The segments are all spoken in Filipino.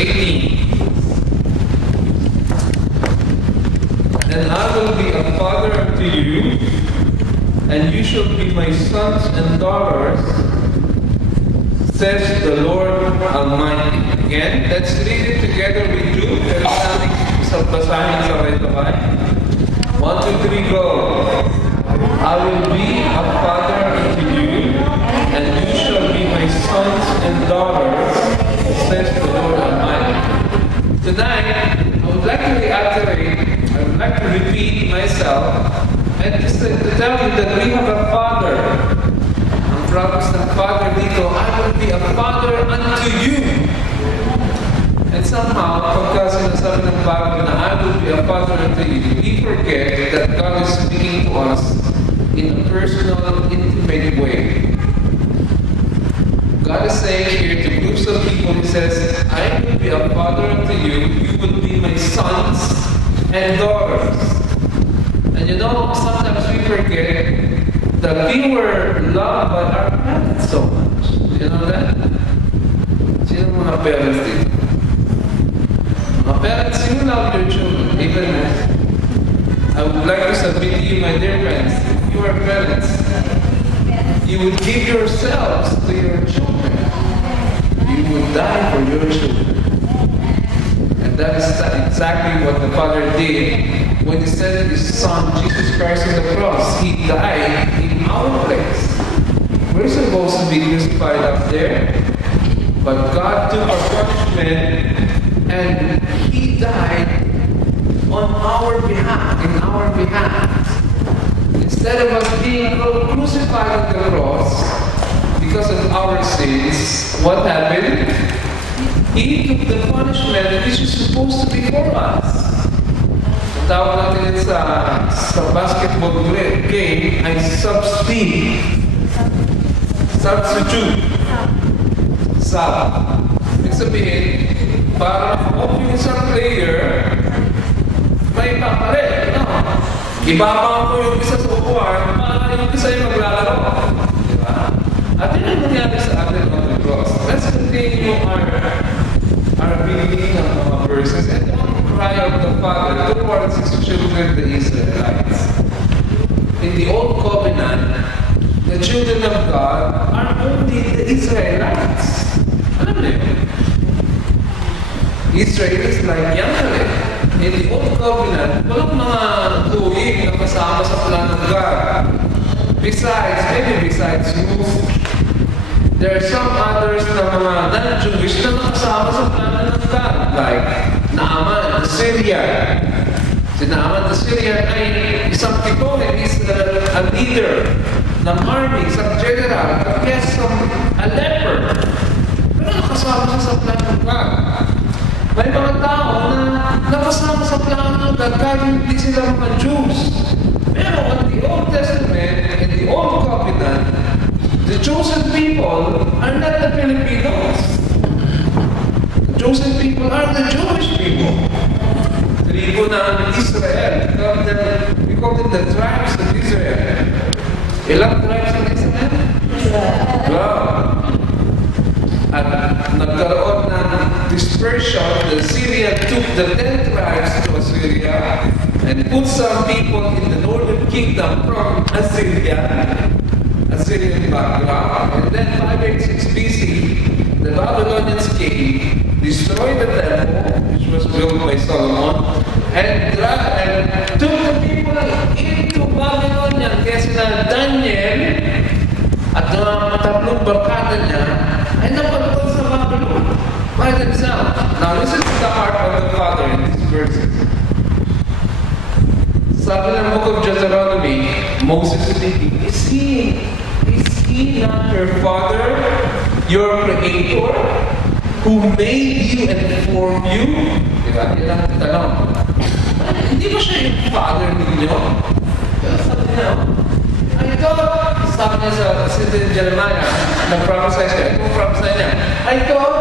18. And I will be a father unto you, and you shall be my sons and daughters, says the Lord Almighty. Again, let's read it together with you. Pero natin sa basahin sabay-sabay. 1, 2, 3, go. I will be a father unto you, and you shall be my sons and daughters, says the Lord Almighty. Tonight, I would like to reiterate, I would like to repeat myself, and to tell you that we have a father. Ang promise ng father dito, I will be a father unto you. And somehow, pagka sinasabi ng Bible na I will be a father unto you, we forget that God is speaking to us in a personal, intimate way. God is saying here to groups of people, He says, I will be a father unto you, you will be my sons and daughters. And you know, sometimes we forget that we were loved by our parents so much. You know that? Sino mga parents dito? Mga parents, you love your children, even I would like to submit to you, my dear friends, if you are parents, you would give yourselves to your children. You would die for your children. And that is exactly what the Father did when He sent His Son, Jesus Christ, on the cross. He died in our place. We're supposed to be crucified up there, but God took our punishment and He died on our behalf, in our behalf. Instead of us being crucified on the cross because of our sins, what happened? He took the punishment which is supposed to be for us. Ang tawag natin sa basketball game ay substitute. Ibig sabihin, para off yung isang player, may papalit. No? Ibabang ko yung isa sa upuan, para yung isa yung maglalaro. Diba? At yun ang nangyari sa atin on the cross. Let's continue our reading ng mga verses and don't cry out the Father towards His children, the Israelites. In the Old Covenant, the children of God are only the Israelites. Alam niyo? Israel is like Yahweh. In the Old Covenant, walang mga tuwing na kasama sa plan ng God. Besides you, there are some others na mga non-Jewish na nakasama sa plan ng God. Like Naaman, the Syrian. Si Naaman, the Syrian ay isang tikonin, is a leader ng army, isang general. Yes, a leper. Pero nakasama siya sa plan ng God. May mga tao na nakasama sa plano ng God kahit hindi sila mga Jews. Pero in the Old Testament, in the Old Covenant, the chosen people are not the Filipinos. The chosen people are the Jewish people. Tribo ng Israel. We call them the tribes of Israel. Ilang tribes ng Israel? Wow. At nagkaroon ng dispersion, the Syria took the 10 tribes to Assyria and put some people in the northern kingdom from Assyrian background. And then 586 BC, the Babylonians came, destroyed the temple, which was built by Solomon, and took the people into Babylon. Kaya sina Daniel at mga tatlong barkada niya ay napagod sa Babylon by themselves. Now listen to the heart of the Father in these verses. Sabi ng book of Deuteronomy, Moses speaking, is he not your father, your creator, who made you and formed you? Diba? Yan ang tanong. Hindi ba siya yung father ninyo? Sabi niya, I thought, sabi niya sa Jeremiah, nag-prophesy siya, I thought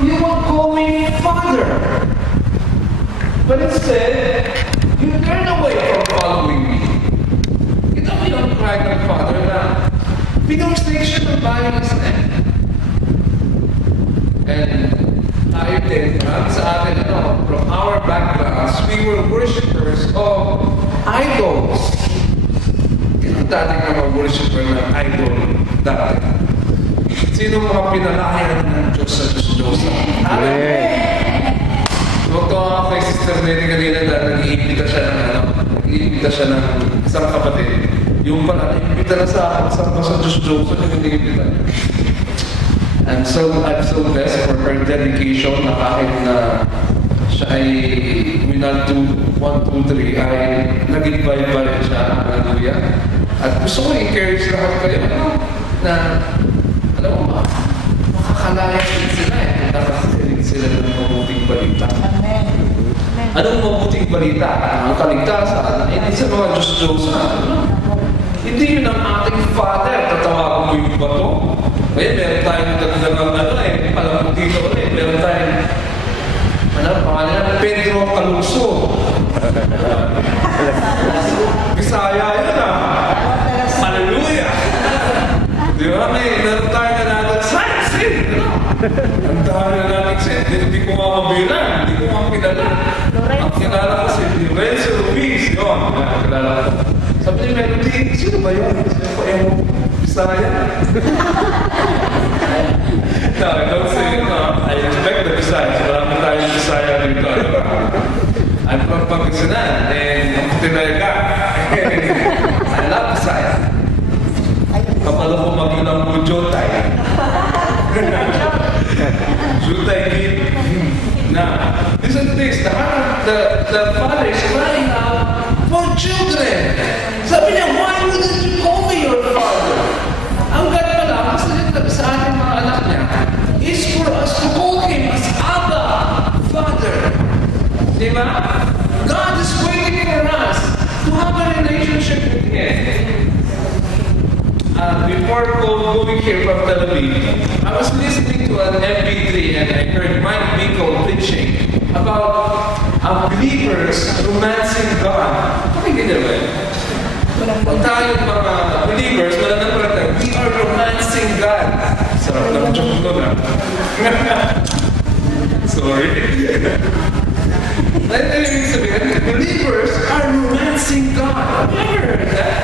you would call me father. But instead, you turn away from following me. Ito mo yung cry ng Father na pinursake siya ng bayan sa And tayo din, we were worshippers of idols. Dati ka mag-worshipper ng idol dati. Sino mga pinalayan ng Diyos sa Diyos-Diyosa? Tuwag-tuwa ako kay Sister Nelly kanina dahil nag-iimbita siya ng isang kapatid. Yung pala, nag-iimbita na sa akin sa Diyos-Diyosa, nag-iimbita. I'm so blessed for her dedication na kahit na siya ay winal to 1, 2, 3 ay naging Bible siya. Hallelujah. At gusto ko i-encourage lahat kayo na alam mo ba, makakalaya sila nakasinig sila ng mabuting balita. Anong mabuting balita? Ang kaligtasan, hindi sa mga Diyos-Diyosa. Hindi yun ang ating Father. Tatawagan mo yung bato. Meron tayong dagdagang alam mo dito ulit. Meron tayong pangalan, Pedro Calungso. Bisaya yun Hallelujah! Di ba? Meron tayo na natin science Ang dami na natin hindi ko mabilang, hindi ko makilala. Ang kilala ko si Renzo Ruiz. Yun, kilala ko. Sabi niya, Melody, sino ba yun? Sabi ko, Bisaya. No, I don't say, I expect the Bisaya. Marami tayong Bisaya dito. I'm from Pangasinan, and Tinayaga. I love Bisaya. Kapalo ko mag-ilang po Jotay. Jotay Gid. Now, listen to this. The father is crying out for children. Sabi niya, why wouldn't you call me your father? Ang ganda pala, kasi sa ating mga anak niya, is for us to call him as Abba, Father. Diba? God is waiting for us to have a relationship with Him. Before going here from Tel Aviv, I was listening to an MP3 and I heard Mike Bickle preaching about believers romancing God. Pakinggan niyo ba yun? Kung tayong mga believers, wala nang parang, we are romancing God. Sarap ng joke ko na. Sorry. Believers are romancing God. Have you ever heard that?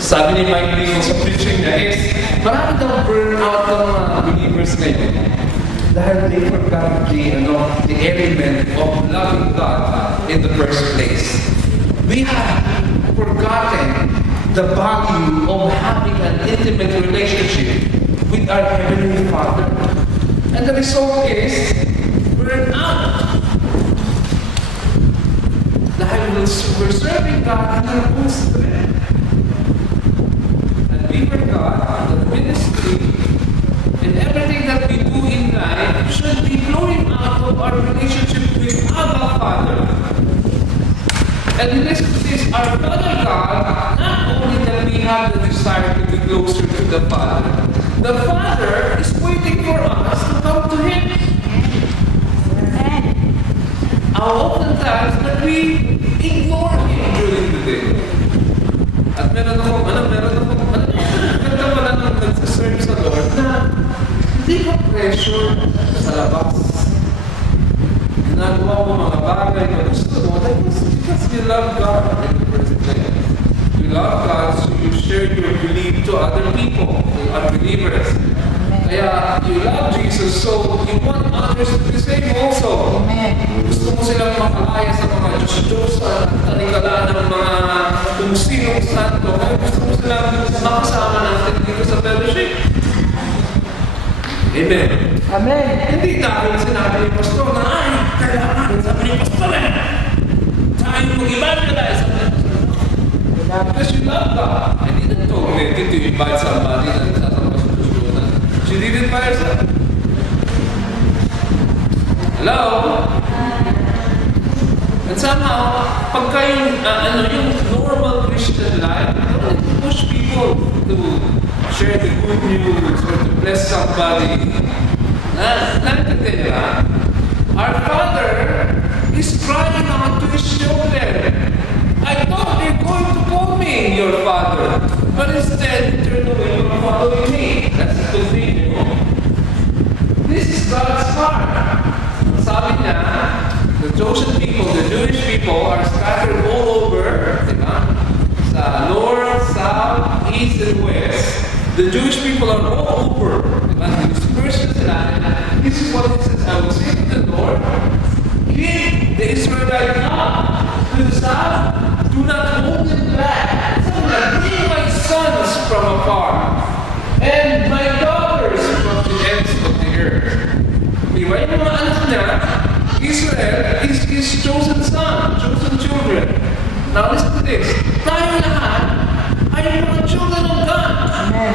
Sabi ni Mike Bickle sa preaching niya is, marami daw burnout ng mga believers ngayon dahil they forgot the element of loving God in the first place. We have forgotten the value of having an intimate relationship with our Heavenly Father. And the result is, we're out. Dahil we're serving God in our own strength. And we forgot that ministry and everything that we do in life should be flowing out of our relationship with Abba Father. And listen to this, our Father God, not only that we have the desire to be closer to the Father is waiting for us to come to Him. How oftentimes that we ignore Him during the day. At meron akong ganda pala nung nagsaserve sa Lord na hindi ka pressure sa labas. Ginagawa mo mga bagay na gusto mo, because you love God in the first place. You love God, so you share your belief to other people, to unbelievers. Kaya you love Jesus, so you want others to be saved also. Gusto mo silang makalaya sa mga Diyos-Diyos, sa talikala ng mga kung sinong santo. Kaya gusto mo silang makasama natin dito sa fellowship. Amen. Amen. Hindi dahil sinabi ni Pastor na, ay, kailangan, sabi ni Pastor tayo mag-evangelize. Because you love God. I didn't talk to invite somebody na nagsasama sa Diyos. She did it by herself. Hello? And somehow, pagka yung normal Christian life, push people to share the good news or to bless somebody. Our Father is crying out to His children. I thought they're going to call me your Father, but instead, turn away from following me. That's the continue. This is God's heart. Sabi niya, the chosen people, the Jewish people, are scattered all over, sa north, south, east, and west. The Jewish people are all over. Dispersed sila. This is what it says. I will say to the Lord, give the Israelite now to the south. Do not hold them back. Bring my sons from afar and my daughters from the ends of the earth. Diba? Yung mga anak niya, Israel is his chosen son, chosen children. Now listen to this. Tayo lahat ay mga children of God. Amen.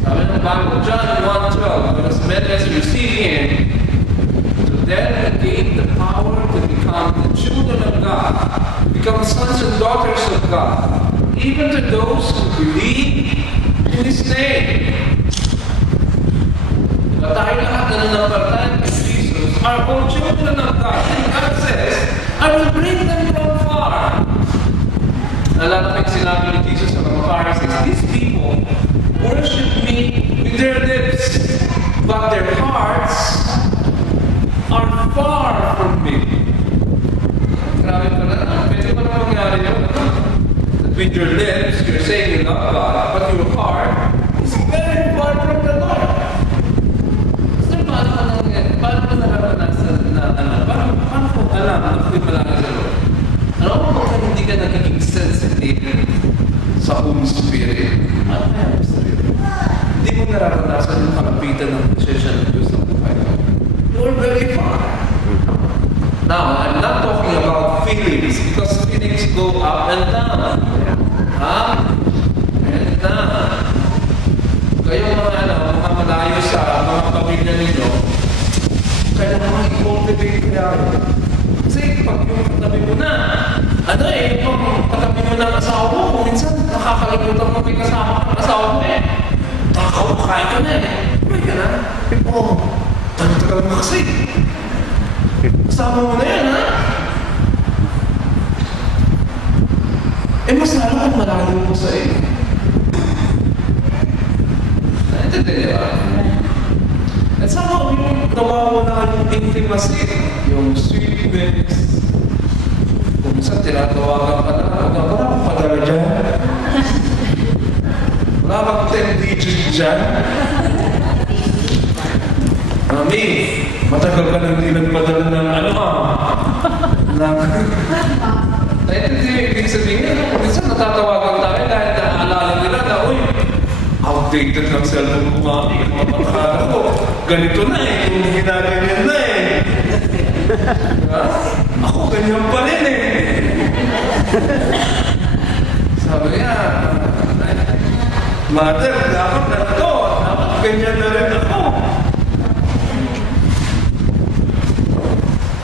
Sabi ng Bible, John 1:12, but as many as receive Him, to them gave the power to become the children of God, become sons and daughters of God, even to those who believe in His name. Diba tayo lahat na nanampalataya kay Jesus are all children of God. And God says, I will bring them from far. Nalala ko yung sinabi ni Jesus sa mga Pharisees, these people worship me with their lips, but their hearts are far from me. Grabe pa na, pwede pa na mangyari yun. With your lips, you're saying you love God, but your heart is very far from the Lord. So, paano ko naranasan paano ko alam na ako'y malaki sa Lord? Ano kung hindi ka nagiging sensitive sa Holy Spirit? Ano kaya ang Spirit? Hindi mo naranasan yung kalapitan ng presensya ng Diyos sa buhay mo. You're very far. Now, I'm not talking about feelings because feelings go up and down. And down. Kayong mga malayo sa mga pamilya ninyo, kaya naman i-cultivate kaya. Kasi pag yung katabi mo na, pag katabi mo na ang asawa mo, kung minsan nakakalimutan mo may kasama ang asawa mo nakakaukain ka na Uy ka na? Tagal mo kasi. Kasama mo na yan, mas lalo kung malayo mo sa iyo. Naintindihan ba? At somehow, yung nawawala yung intimacy, yung sweetness. Kung minsan tinatawagan ka na, wala kang padala dyan. Wala kang 10 digits dyan. Mami, matagal ka nang di nagpadala ng Naintindihan, ibig sabihin, minsan natatawagan tayo dahil naaalala nila na, outdated ng cellphone ko, mami. Mga ko, ganito na kung ginaganyan na Ako ganyan pa rin Sabi niya, Mother, dapat na ito. Dapat ganyan na rin ako.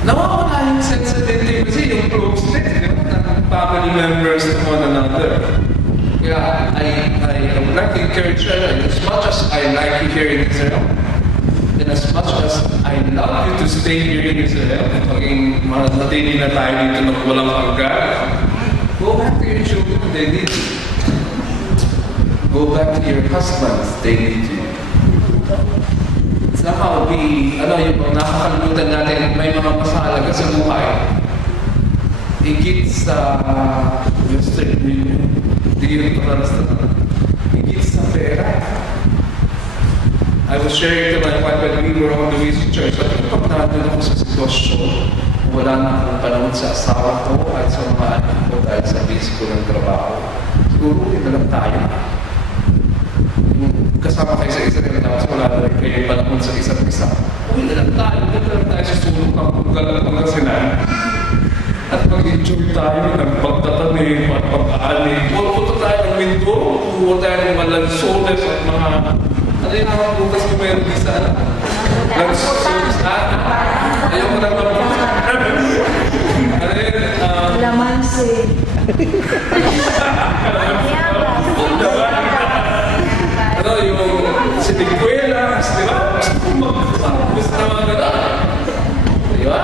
Nawawala yung sensitivity kasi yung closeness ng family members to one another. Yeah, I would like to encourage you, as much as I like you here in Israel, and as much as I love you to stay here in Israel, maging manatili na tayo dito ng walang hanggan, go back to your children, they need you. Go back to your husbands, they need you. Somehow, yung nakakalimutan natin, may mga masalaga sa buhay. Higit sa Western Union, higit sa pera. I was sharing to my wife when we were on the way to church, at pag nandun ako sa sitwasyon, wala na akong panahon sa asawa ko at sa mga anak ko dahil sa busy ko ng trabaho. Siguro, ito lang tayo. Kasama kayo sa Israel, tapos wala na rin kayo panahon sa isa't isa. Uy, ito lang tayo sa sulong ng Pangasinan. At mag-enjoy tayo ng pagtatanim at pag-aani. Pupunta tayo ng Mindoro, pupunta tayo ng mga lansones at mga... Ano yung mga bukas ko meron di sana? Lansones, ayaw mo na pala. Ano yun? Lamansi. Ano yung sinigwelas, di ba? Gusto na mga gano'n. Di ba?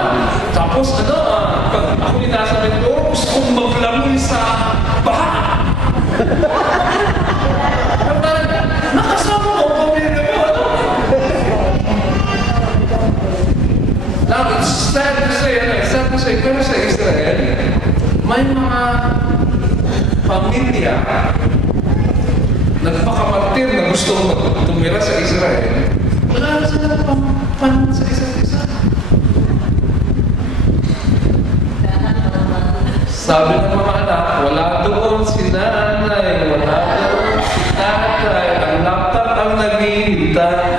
Tapos pag ako nasa Mindoro, gusto kong maglamoy sa baha. Nakasama ko, pamilya mo, Now, it's sad to say, pero sa Israel, may mga pamilya nagpakamartir na gusto tumira sa Israel. Wala na sila pan sa isa't isa. Sabi ng mga anak, wala doon si nanay, wala doon si tatay, ang laptop ang naghihintay.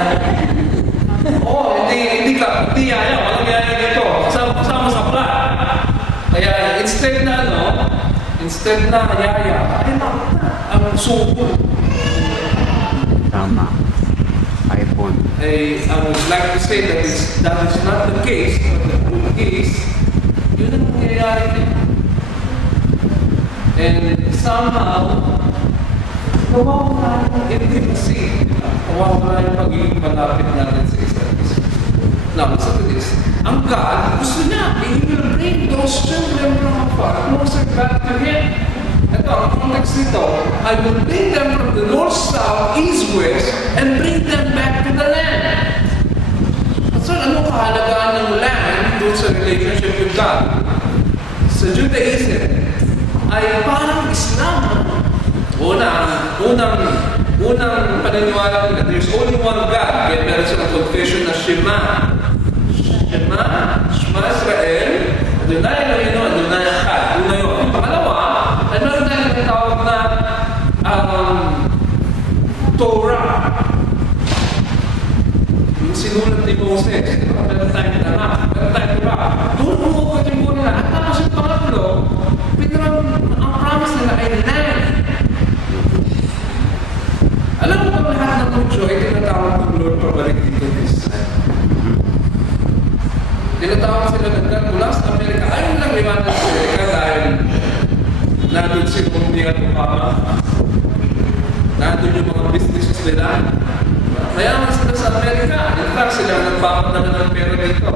Hindi yaya, walang yaya dito. Kasama sa plat. Kaya instead na yaya, ay laptop, ang subo. Tama. iPhone. I would like to say that that is not the case, but the truth is, yun ang nangyayari din. And somehow, nawawala yung intimacy. Nawawala yung pagiging malapit natin sa isa't isa. Now, listen to this. Ang God, gusto niya, He will bring those children from afar closer back to Him. Ito, ang context nito, I will bring them from the north, south, east, west, and bring them back to the land. So, ano kahalagaan ng land doon sa relationship with God? Sa Judaism, ay parang Islam. Unang paniniwala nila, there's only one God. Kaya meron silang confession na Shema. Shema Israel, Adonai Eloheinu, Adonai Echad. Una yun. Pangalawa, meron tayong tinatawag na Torah. Yung sinulat ni Moses. Meron tayong Tanakh. Meron tayong Torah. Doon umuukot yung buhay nila. At tapos yung pangatlo, ang promise nila ay land. Alam mo ba lahat ng mundo ay tinatawag ng Lord pabalik dito this land? Tinatawag sila ng God mula sa Amerika. Ayaw lang liwanag sa Amerika dahil nandun si Kumbingan Obama. Nandun yung mga businesses nila. Mayaman sila sa Amerika. In fact, sila nagbabat na ng pera dito.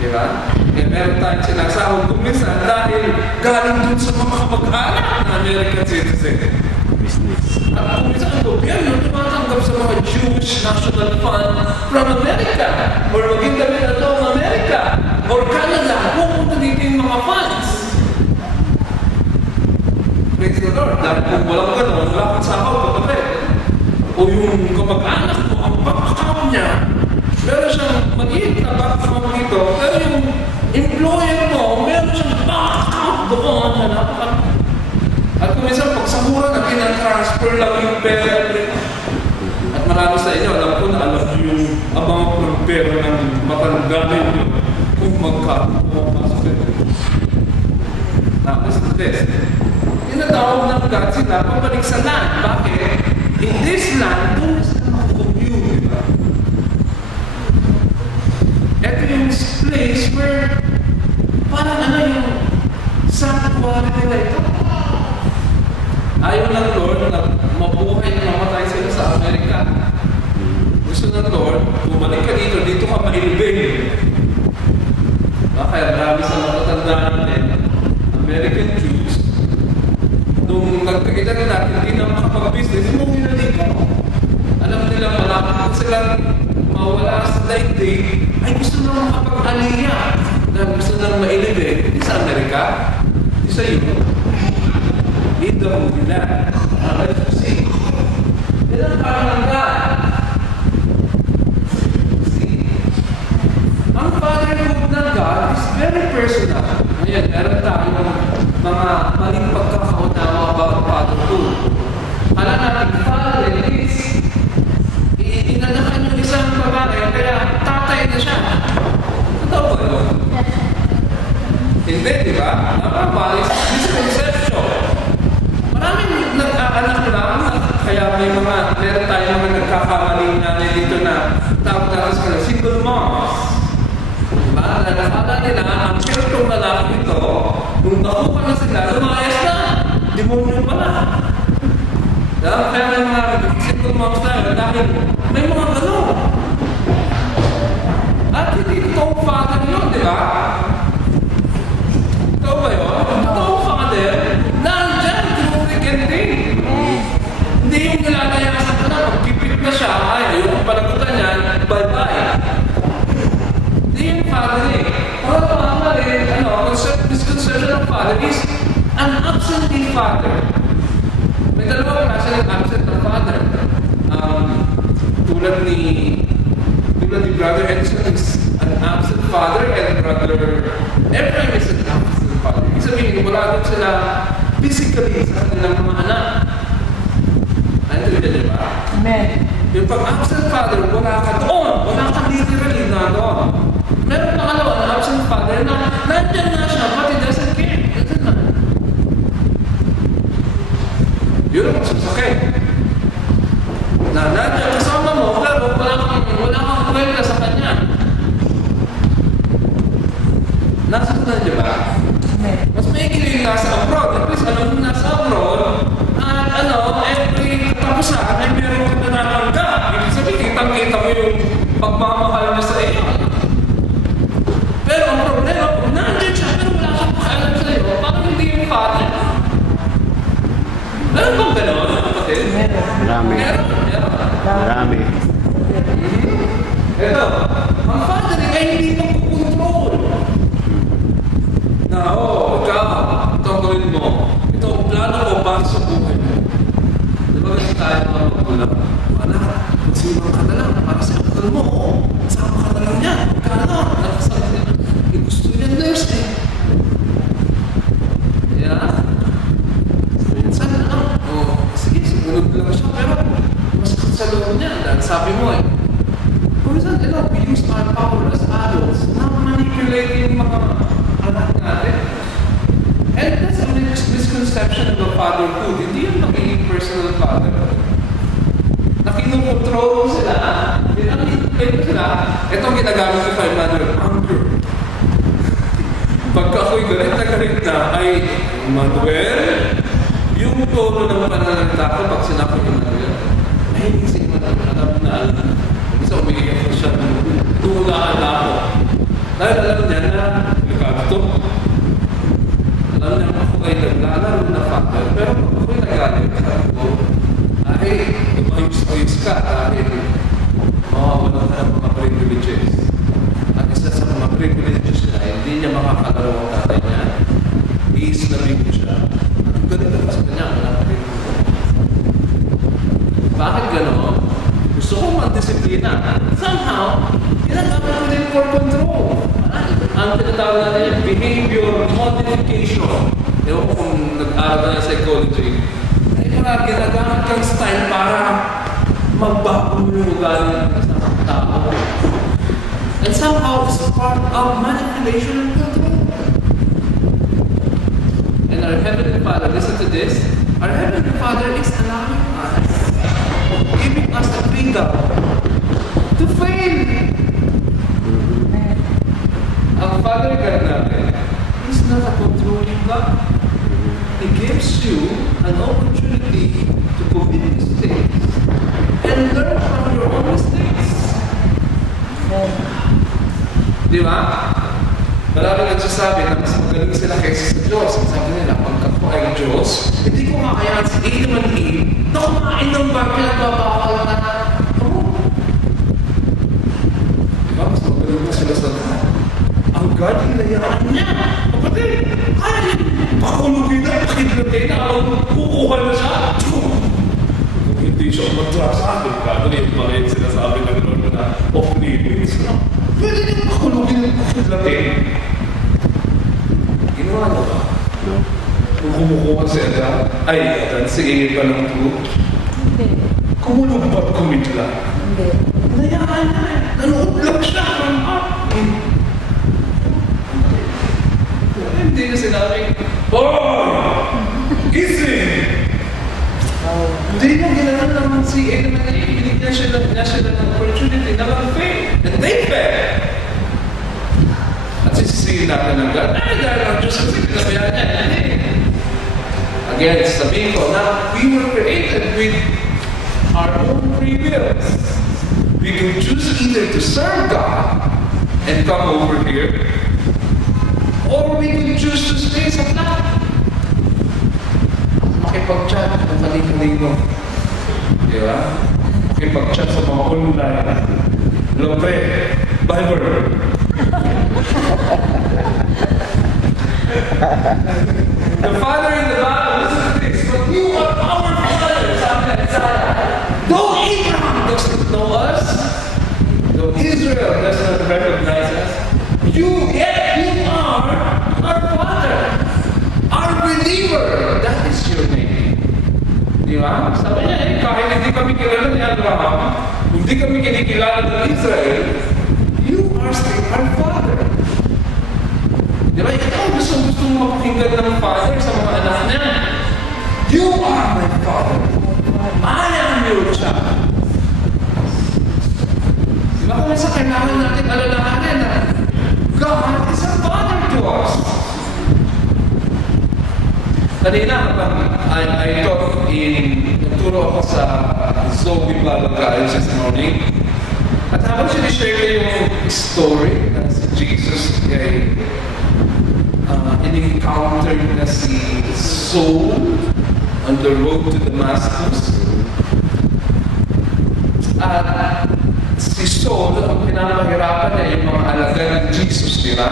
Diba? Kaya meron tayong sinasahod kung minsan dahil galing dun sa mga kapag-anak na American citizen. At kung minsan ang gobyerno tumatanggap sa mga Jewish National Fund from America or maging kami na ito ng America or Canada, pupunta dito yung mga funds. Praise the Lord. Dahil kung walang gano'n, wala kang sahod kapatid. O yung kapag-anak mo, ang bank-account niya, meron siyang mag-iit na bank-account dito, pero yung employer mo, meron siyang bank-account doon na napaka. At kung minsan, pag sa mura na transfer lang yung pera. At marami sa inyo, alam ko na alam nyo yung amount ng pera ng matanggalin nyo kung magkano pumapasok ito. Now, listen to this. Tinatawag ng God sila pabalik sa land. Bakit? In this land, doon sila mag-commune, di ba? Ito yung place where parang ano yung sanctuary nila ito. Ayaw ng Lord na mabuhay na mamatay sila sa Amerika. Gusto ng Lord, bumalik ka dito, dito ka mailibig. Kaya marami sa matatandaan natin, American Jews, nung nagkakita na natin, hindi na makapag-business, umuwi na dito. Alam nila, malapit silang mawala sa daigdig, ay gusto na makapag-aliyah. Dahil gusto na mailibig, hindi sa Amerika, hindi sa Europe. In the Holy Land. Let's see. Yan ang parang ng God. See? Ang fatherhood ng God is very personal. Ngayon, meron tayong mga maling pagkakaunawa about fatherhood. Alam natin, father is inanakan yung isang babae, kaya tatay na siya. Totoo ba yun? Hindi, di ba? Napapalik sa misconception. Maraming nag-aanak lang, kaya meron tayo mga nagkakamaling namin dito na tawag natin sa kanila, single moms. Diba? Nakakala nila, ang kirtong lalaki ito, nung nakuha na sila, lumayas na. Demonyo pala. Kaya may mga single moms na dahil may mga gano'n. At hindi itong father yun, di ba? Ito ba yun? Itong father, nandyan, hindi yung nilalayasan ka na, pagpipit na siya, ay, yung panagutan niyan, bye-bye. Hindi yung father eh. Tama. absentee father. May dalawang klase ng absent na father. Tulad ni Brother Edson is an absent father and Brother Ephraim is an absent father. Ibig sabihin, wala doon sila physically sa kanilang mga anak. Naintindihan niyo ba? Amen. Yung pag-absent father, wala ka doon. Wala ka literally na doon. Meron pangalawa na absent father na nandiyan na siya, but he doesn't care. Ito na. Yun ang susakit. Na nandiyan kasama mo, pero wala kang kwenta sa kanya. Nasa na, di ba? Mas may yung nasa abroad. At least, alam mo nasa abroad, at every katapusan ay meron ka na natanggap. Ibig sabihin, kitang-kita mo yung pagmamahal niya sa iyo. Pero ang problema, kung nandiyan siya, pero wala kang pakialam sa iyo, parang hindi yung father. Meron bang gano'n, kapatid? Marami. Meron. Marami. Ito, ang father ay hindi magkukontrol. Na, ikaw, ito ang gawin mo. Ito ang plano ko para sa buhay mo. Diba kasi tayo mga magulang? Wala, magsimang ka na lang para sa kapatid mo. Sama ka na lang niya. Kano, nakasama niya. Gusto niya nurse eh. Yeah. Minsan na, sige, sumunod lang siya. Pero, masakit sa loob niya. Dahil sabi mo eh. Minsan, we use our power as adults na manipulate yung mga anak natin. And that's a misconception of a fatherhood. Hindi yung magiging personal father. Nakinukontrol mo sila. Nakinukontrol sila. Ito ang ginagamit ko kay mother, anger. Pagka ako'y galit na, ay, Manuel, yung tono ng pananalita ko pag sinabi ko Manuel, ay, hindi siya alam na isa umiiyak ko siya, tulaan na ako. Dahil alam niya na, nagkakto. Alam niya ako ay naglalaro na father, pero ako'y nagalit. Sabi ko, ay, umayos ka dahil mawawalan ka ng mga privileges. At isa sa mga privileges niya, hindi niya makakalaro ang tatay niya. I-islabing ko siya. Ang galing na sa kanya, wala pa rin. Bakit gano'n? Gusto kong mag-disiplina. Somehow, ginagamit ko din for control. Ang tinatawag natin yung behavior modification. Ewan ko kung nag-aaral na psychology. Ay mga ginagamit kang style para magbago mo yung ugali ng isang tao. And somehow, it's part of manipulation and control. And our Heavenly Father, listen to this. Our Heavenly Father is allowing us, giving us the freedom to fail. Ang Father God natin is not a controlling God. He gives you an opportunity to commit mistakes and learn from your own mistakes. Di ba? Maraming nagsasabi na mas magaling sila kaysa sa Diyos. Ang sabi nila, pagka ko ay Diyos, hindi ko makayaan si Adam and Eve na kumain ng bar, pinagbabawal na diba? Mas magaling na sila sa lahat. Ang God, hinayaan niya. Kapatid, kaya niya. Pakulugin na, pakidlagay na, kukuha na siya. Kung hindi siya madrasa, gano'n yung mga yung sinasabi ng Lord na off-limits. Pwede niya pakulugin na, pakidlagay. Ginawa na ba? Kung kumukuha si Adam, ay, Adam, sige pa ng truth. Hindi. Kumulog ba't kumitla? Hindi. Hinayaan niya. Nanood lang siya. Hindi na sinabing, gising! Hindi na ginawa naman si Adam and Eve. Binigyan siya ng opportunity na mag-fail. And they fail. At sisisihin natin ng God, dahil ang Diyos kasi pinabayaan niya. Again, sabihin ko na we were created with our own free wills. We can choose either to serve God and come over here, or we can choose to stay sa flat. Makipag-chat ng kalimutin. Diba? Makipag-chat sa mga online. Lope, Bible. The father in the Bible does not recognize us, yet you are our Father, our believer. That is your name. Di ba? Sabi niya, kahit hindi kami kilala ni Abraham, hindi kami kinikilala ng Israel, you are still our Father. Di ba? Ikaw gusto mo mapakinggan ng Father sa mga anak niya. You are my Father. I am your child. Di ba kung sa kailangan natin alalahanin na God is a Father to us. Kanina, I taught nagturo ako sa Zoe Bible College this morning. At habang sinishare ko yung story na si Jesus ay in-encounter na si Saul on the road to Damascus. At si Saul, ang pinapahirapan niya yung mga alagad ni Jesus, di ba?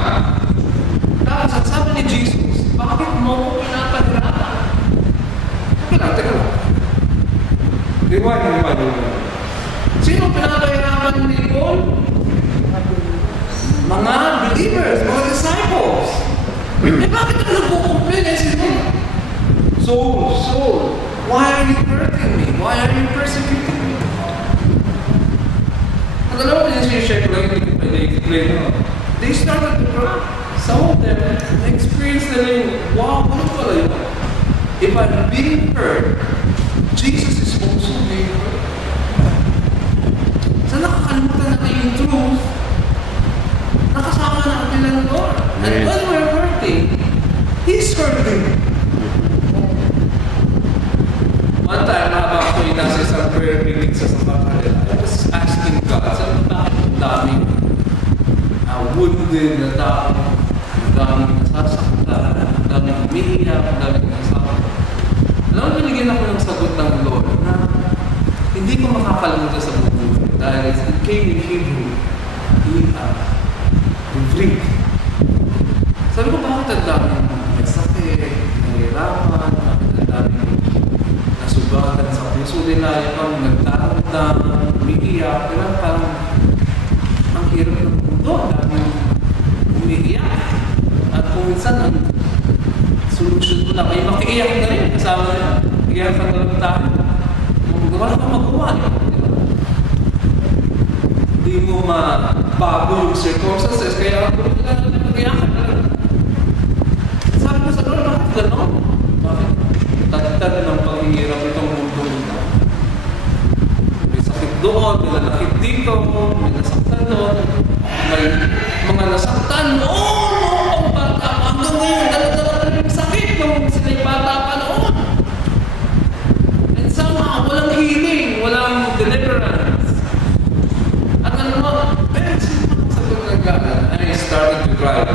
Tapos, ang sabi ni Jesus, bakit mo ko pinapahirapan? Teka lang. Rewind. Sino pinapahirapan ni Paul? Mga believers, mga disciples. Bakit ka nagkukumplain si Paul? Saul, why are you hurting me? Why are you persecuting me? Ang dalawa ko yung sinishare ko lang yung explain mo. They started to cry. Some of them experienced na rin, wow, ano pala yun? If I'm being hurt, Jesus is also being hurt. So nakakalimutan natin yung truth, nakasama natin ng Lord. And when we're hurting, He's hurting. One time, habang ako yung nasa isang prayer meeting sa Sabakalila, I was asking God, sabi bakit ang daming wounded na tao, ang daming nasasaktan, ang daming umiiyak, ang daming nasaktan. Alam mo, binigyan ako ng sagot ng Lord na hindi ko makakalimutan sa buhay dahil it came in Hebrew, Ivrit. Sabi ko, bakit ang daming nagsakit, nahirapan, bakit ang daming nasugatan sa puso nila, yung nagtatandang, umiiyak, parang ang hirap ng mundo, daming umiiyak. At kung minsan, ang solusyon ko na, ay makiiyak na rin, kasama nila, iiyak ka na lang tayo. Wala kang magawa, hindi mo mabago yung circumstances, kaya mag-iyak ka na lang. Sabi ko sa Lord, bakit gano'n? Bakit tatad ng paghihirap itong mundo nila? May sakit doon, may nanakit dito, may nasaktan doon, may mga nasaktan noon, bata, hanggang ngayon, dala-dala na yung sakit nung sila yung bata pa noon. And somehow, walang healing, walang deliverance. At ano mo, pero sa pagkagalan, I started to cry.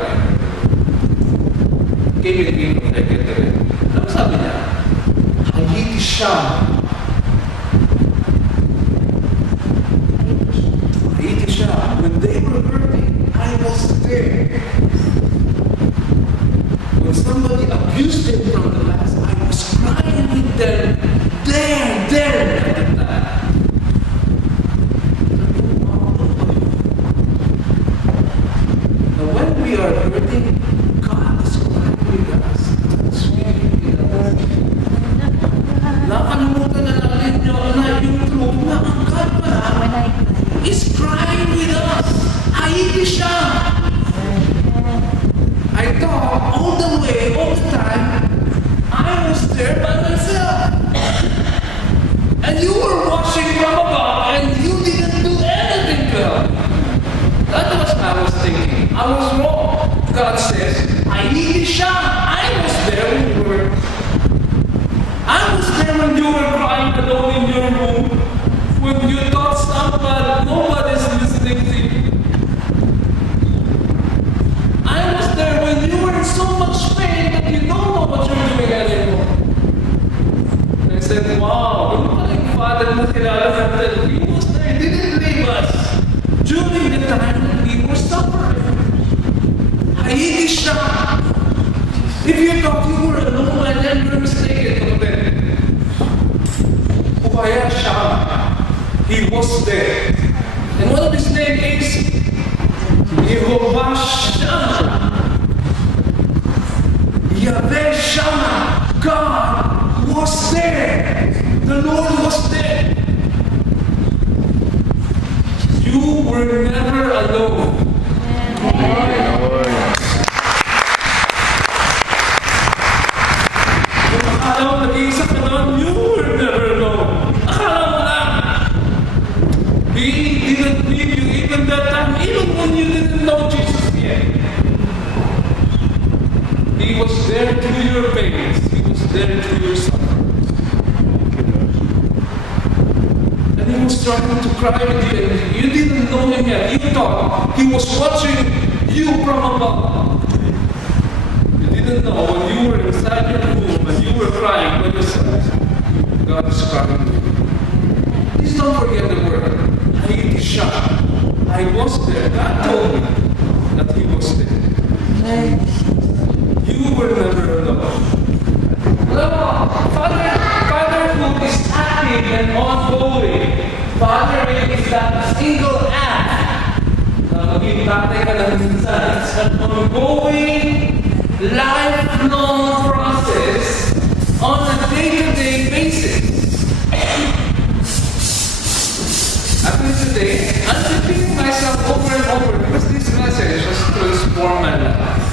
Came in me protected to it. Ano sabi niya? Hayiti siya. Hayiti siya. When they were hurting, I was there. When somebody abused them from the past, I was crying with them. There at the time. Now when we are hurting, God is crying with us. It's really with us. Nakalimutan na natin yung truth na ang God pala is crying with us. Hayiti siya. I thought all the way, all the time, I was there by myself. And you were watching from above and you didn't do anything to help. That was what I was thinking. I was wrong. God says, Hayiti siya. I was there when you were. I was there when you were crying alone in your room. When you thought nobody's listening to you. I was there when you were in so much pain that you don't know what you're doing anymore. And I said, wow, yung pala yung Father na kilala natin. He was there, He didn't leave us during the time that we were suffering. Hayiti siya. If you thought you were alone and then you're mistaken, Kaya siya, He was there. And one of His name is the Lord was there. You were never alone. Lord. Kung akala mo nag-iisa ka lang, you were never alone. Akala mo lang. He didn't leave you even that time, even when you didn't know Jesus yet. He was there through your pains. He was there through your suffering. And He was trying to cry with you, and you didn't know Him yet. You thought He was watching you from above. You didn't know when you were inside your room and you were crying by yourself, God is crying with you. Please don't forget the word. Aidisha. I was there. God told me that He was there. You were never alone. Fatherhood is active and ongoing. Fathering is that single act. Maging tatay ka lang minsan. It's an ongoing, lifelong process on a day-to-day basis. Actually today, I'm repeating myself over and over because this message has transformed my life.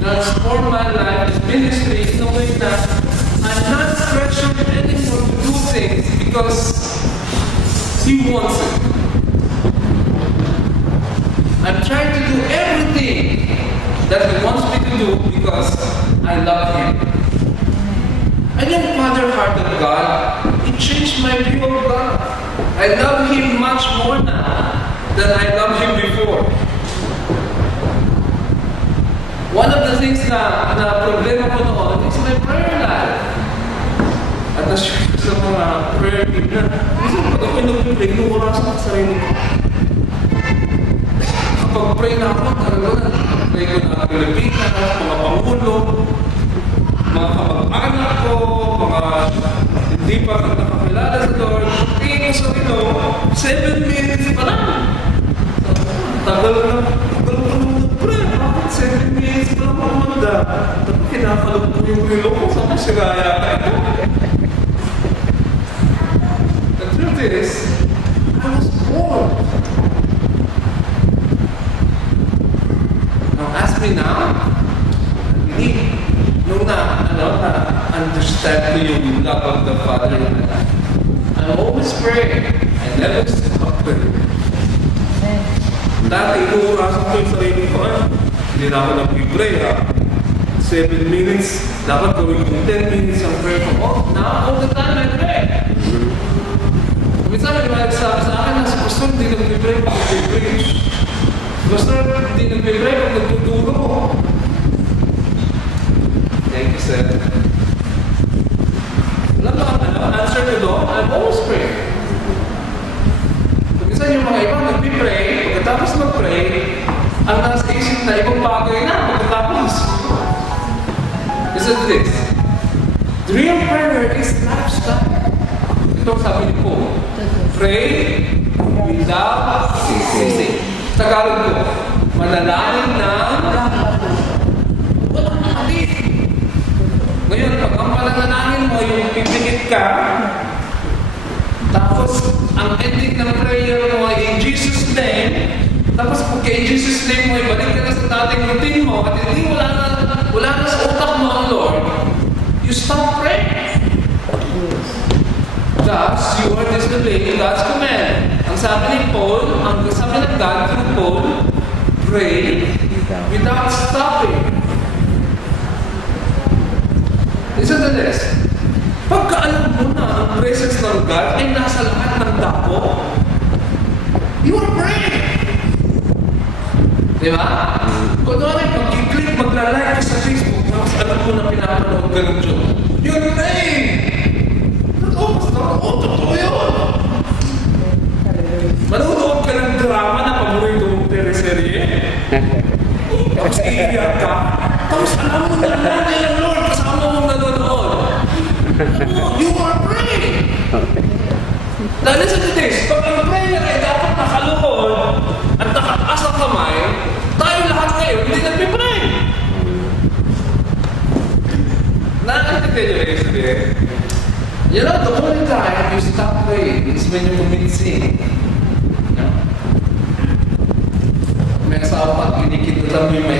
Transform my life as ministry in a way that I'm not pressured anymore to do things because He wants it. I'm trying to do everything that He wants me to do because I love Him. I don't father-hearted God. It changed my view of God. I love Him much more now than I loved Him before. One of the things na problema ko noon is my prayer life. At na-share ko sa mga prayer team na, minsan pag ako'y nag-pray, inuurasan ko sa sarili ko. Kapag pray na ako, talaga na, pray ko na Pilipinas, mga pangulo, mga kamag-anak ko, mga hindi pa nakakilala sa Lord. Tingin ko sa ito, 7 minutes pa lang. Tagal na nag-pray. 7 minutes pa lang mamanda. Tapos kinakalog ko yung relo ko sa masigaya ka ito. The truth is, I was bored. Now ask me now, hindi, nung na-understand ko yung love of the Father in my life. I'm always praying. I never stop praying. Dati, inuurasan ko yung sarili ko. Hindi na ako nag-pray, ha? 7 minutes, dapat gawin yung 10 minutes ang prayer ko. Oh, now, all the time I pray. Minsan, may nagsabi sa akin na si Pastor hindi nag-pray pag nag-preach. Pastor hindi nag-pray pag nagtutulog. Thank you, sir. Alam mo, answer to Lord, I'm always praying. Minsan yung mga iba nag-pray, pagkatapos mag-pray, ang nasa isip na ibang bagay na pagkatapos. Listen to this. The real prayer is lifestyle. Ito sabi ni Paul. Pray without ceasing. Tagalog ko. Manalangin na walang makalit. Ngayon, pag ang pananalangin mo yung pipikit ka, tapos ang ending ng prayer mo ay in Jesus' name, tapos pag in Jesus' name mo, ibalik ka na sa dating routine mo, at hindi wala na sa utak mo ang Lord, you stop praying. Thus, you are disobeying God's command. Ang sabi ni Paul, ang sabi ng God through Paul, pray without stopping. Listen to this. Pagka alam mo na ang presence ng God ay nasa lahat ng dako, you are praying. Di ba? Kung naman mag-click, magla-like sa Facebook, tapos alam mo na pinapanood ka ng Diyos, you're praying! Totoo yun! Manonood ka ng drama na pamuhay itong teleserye, tapos iiyak ka, tapos alam mo na nanay ng Lord, kasama mong nanonood. You are praying! Now listen to this, pag ang prayer ay dapat nakalukod at nakataas ang kamay, tayo lahat ngayon hindi nagpipray. Nakakita kayo guys,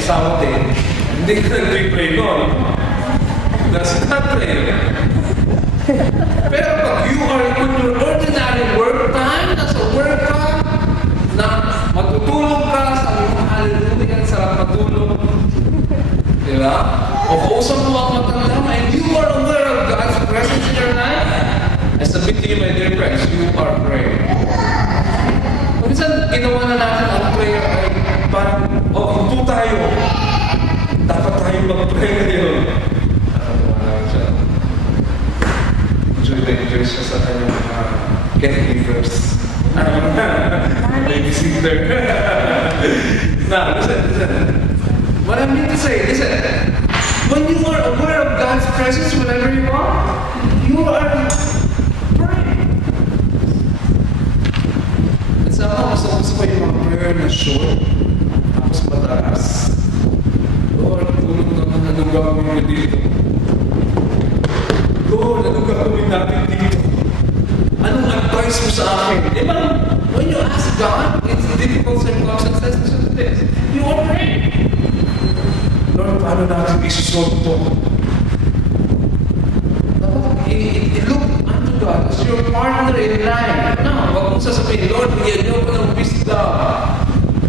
asawa din, hindi ka nag-pray noon. That's not prayer. Pero pag you are on your ordinary work time, nasa work ka, na matutulog ka sa iyong hallelujah, sarap matulog. Diba? O kausap mo ang matanda, and you are aware of God's presence in your life, I submit to you, my dear friends, you are praying. Minsan, ginawa na natin ang prayer ay parang, ito tayo. Dapat tayo mag-pray ngayon. Nakatawa namin siya. Enjoy siya sa kanyang caregivers. Babysitter. Now, listen. What I mean to say, listen. When you are aware of God's presence whenever you are praying. At sama, gusto ko yung mga prayer na short, tapos mataas. Lord, tulog naman, anong gagawin mo dito? Lord, anong gagawin natin dito? Anong advice mo sa akin? Diba, when you ask God, it's difficult circumstances such as this. You are praying. Lord, paano natin isusolve ito? Look unto God as your partner in life. No, huwag mong sasabihin, Lord, bigyan niyo ko ng wisdom.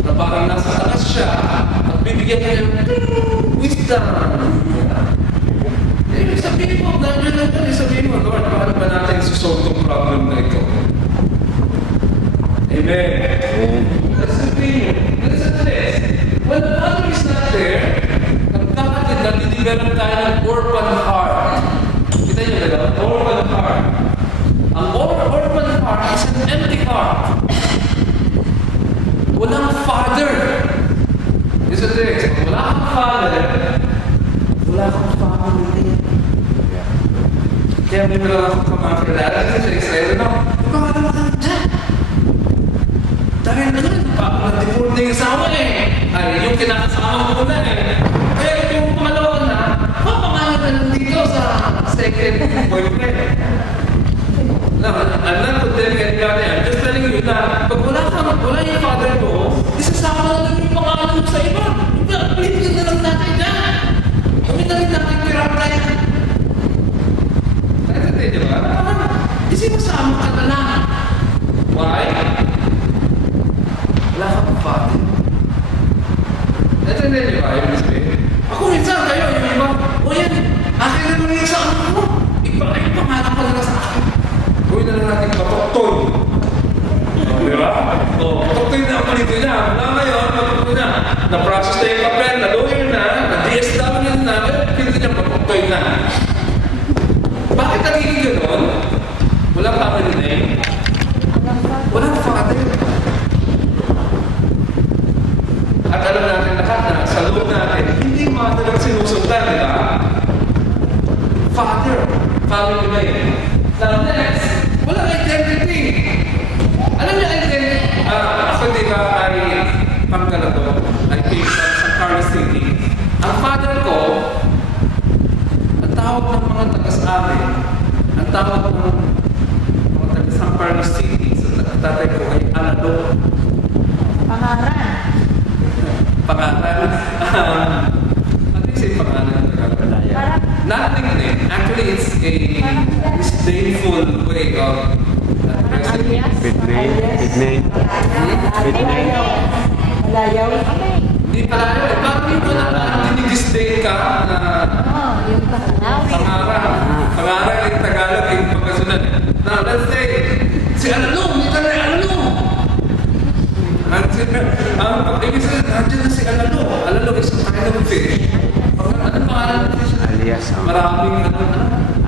Na parang nasa taas siya. At bibigyan niya ng wisdom. Sabihin mo, sabihin mo, Lord, paano ba natin isusolve itong problem na ito? Amen. Listen to this. When the Father is not there, nagdidibigyan tayo ng orphan heart. Kita niyo talaga, orphan heart. Ang orphan heart is an empty heart. Walang father. Listen to this. Wala kang father. Wala kang family. Kaya may wala akong kamakilala sa Israel. Bakit naman kang dyan? Dahil na-default na yung asawa Ay, yung kinakasama mo na Pero yung pangalawa na, papangalan na lang dito sa second boyfriend. No, I'm not condemning anybody. I'm just telling you na pag wala yung father mo, isasama na lang yung pangalan mo sa iba. Pilitin na lang natin dyan. Kami na rin natin kirapla yan. Di ba? Isipasama ka na lang. Why? Wala kang father. Ito din yung ayaw sabihin. Ako minsan kayo, yung iba, o yan, akin na nung sa anak mo. Ipangalan ka na sa akin. Gawin na lang natin patoktoy. Di ba? Patoktoy na ang palito niya. Wala ngayon, patoktoy na. Na-process na yung papel, na-lawyer na, na-DSW na, hindi niya patoktoy na. Bakit nagiging gano'n? Walang family name? Walang father. At alam natin lahat na sa loob natin, hindi mother ang sinusundan, di ba? Father, family name. Now next, walang identity. Alam niyo identity? Ako di ba ay Pangkalado? I came from San Carlos City. Ang father ko, ang tawag ng mga taga-amin, ang tawag ng mga taga-San Carlos City, sa tatay ko ay Alado. Pangalan. Ano yung say pangalan? Not nickname. Actually, it's a disdainful way of addressing. Nickname. Malayaw. Hindi pala yun. Bakit yung dinidisdain ka na pangarang ay Tagalog ay pagkasunod. Now, let's say, si Alalo, hindi ka na Alalo. Ang pag-ibig nandiyan na si Alalo. Alalo is a kind of fish. Anong pangalan ng fish? Alias. Maraming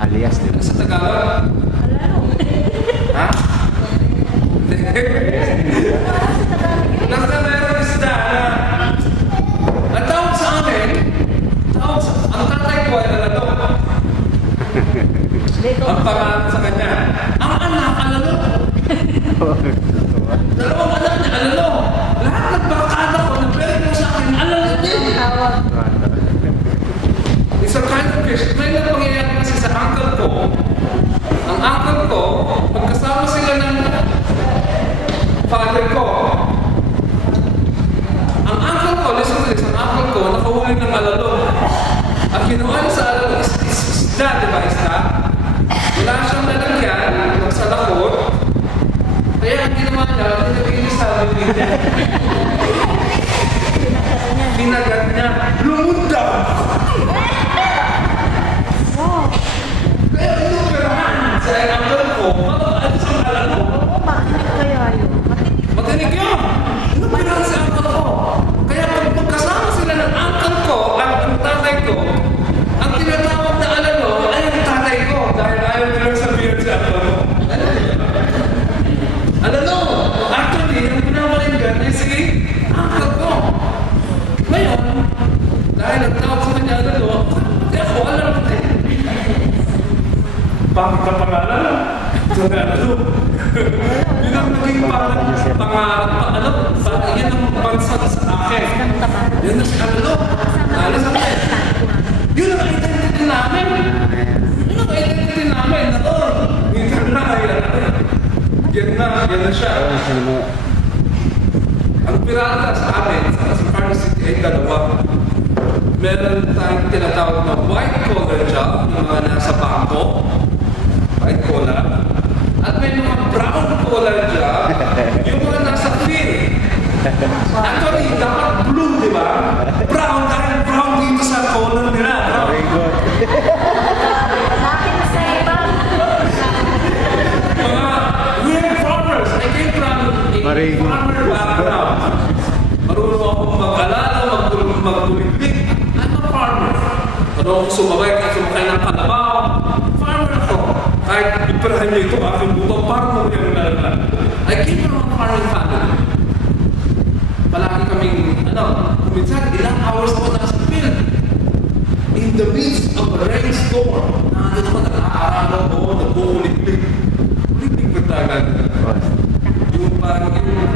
Alias, di ba? sa Tagalog? Ha? Basta meron isda na ang tawag sa amin, ang tatay ko ay Alalo. Ang pangalan sa kanya, ang anak, Alalo. Dalawang anak niya, Alalo. Lahat nagbarkada ko, nag-pwede mo sa akin, Alalo din. It's a kind of fish. May nangyayari kasi sa uncle ko. Ang uncle ko, pagkasama sila ng father ko, ang uncle ko, listen to this, ang uncle ko, Kaya ang ginawa niya, nilagay niya sa bibig niya. Pinagat niya, lumundag! Kaya inoperahan sa uncle ko, ano sa alam ko? Oo, bakit kaya yun? Matinig yun! Inoperahan sa uncle ko. Kaya pag magkasama sila ng uncle ko at ang tatay ko, ang tinatawag na alalo ay ang tatay ko dahil ayaw nila sabihin sa uncle ko. Alalo! Actually, ang pinamalingan ay si uncle ko. Ngayon, dahil ang tawag sa kanya alalo, pati ako alam ko din. Bakit ka pangalan? Sabi alalo. Yun ang naging pangarap pa, ano? Yan ang bansat sa akin. Yan ang alalo. Alas ako eh. Yun ang identity namin. Yun ang identity namin. Natoon. Yan na. Yan na siya. Ang pirata sa amin, sa Carlos City ay dalawa. Meron tayong tinatawag na white collar job, yung mga nasa bangko, white collar. At may mga brown collar job, yung mga nasa field. Actually, dapat blue, di ba? Brown, dahil brown dito sa collar nila. Very good. Bakit sa iba? Mga we're farmers. I came from a farmer background. Marunong akong mag-alala, magbuliglig. I'm a farmer. Marunong akong sumakay ng kalabaw. Farmer ako. Kahit ipirahan niyo ito, aking butong farmer yung lalala. I came from a farming family. Palagi kaming, minsan ilang hours ako nasa field. In the midst of a rainstorm, nandun ako nag-aaral ako, nagbubuliglig. Buliglig ba talaga? Yung parang,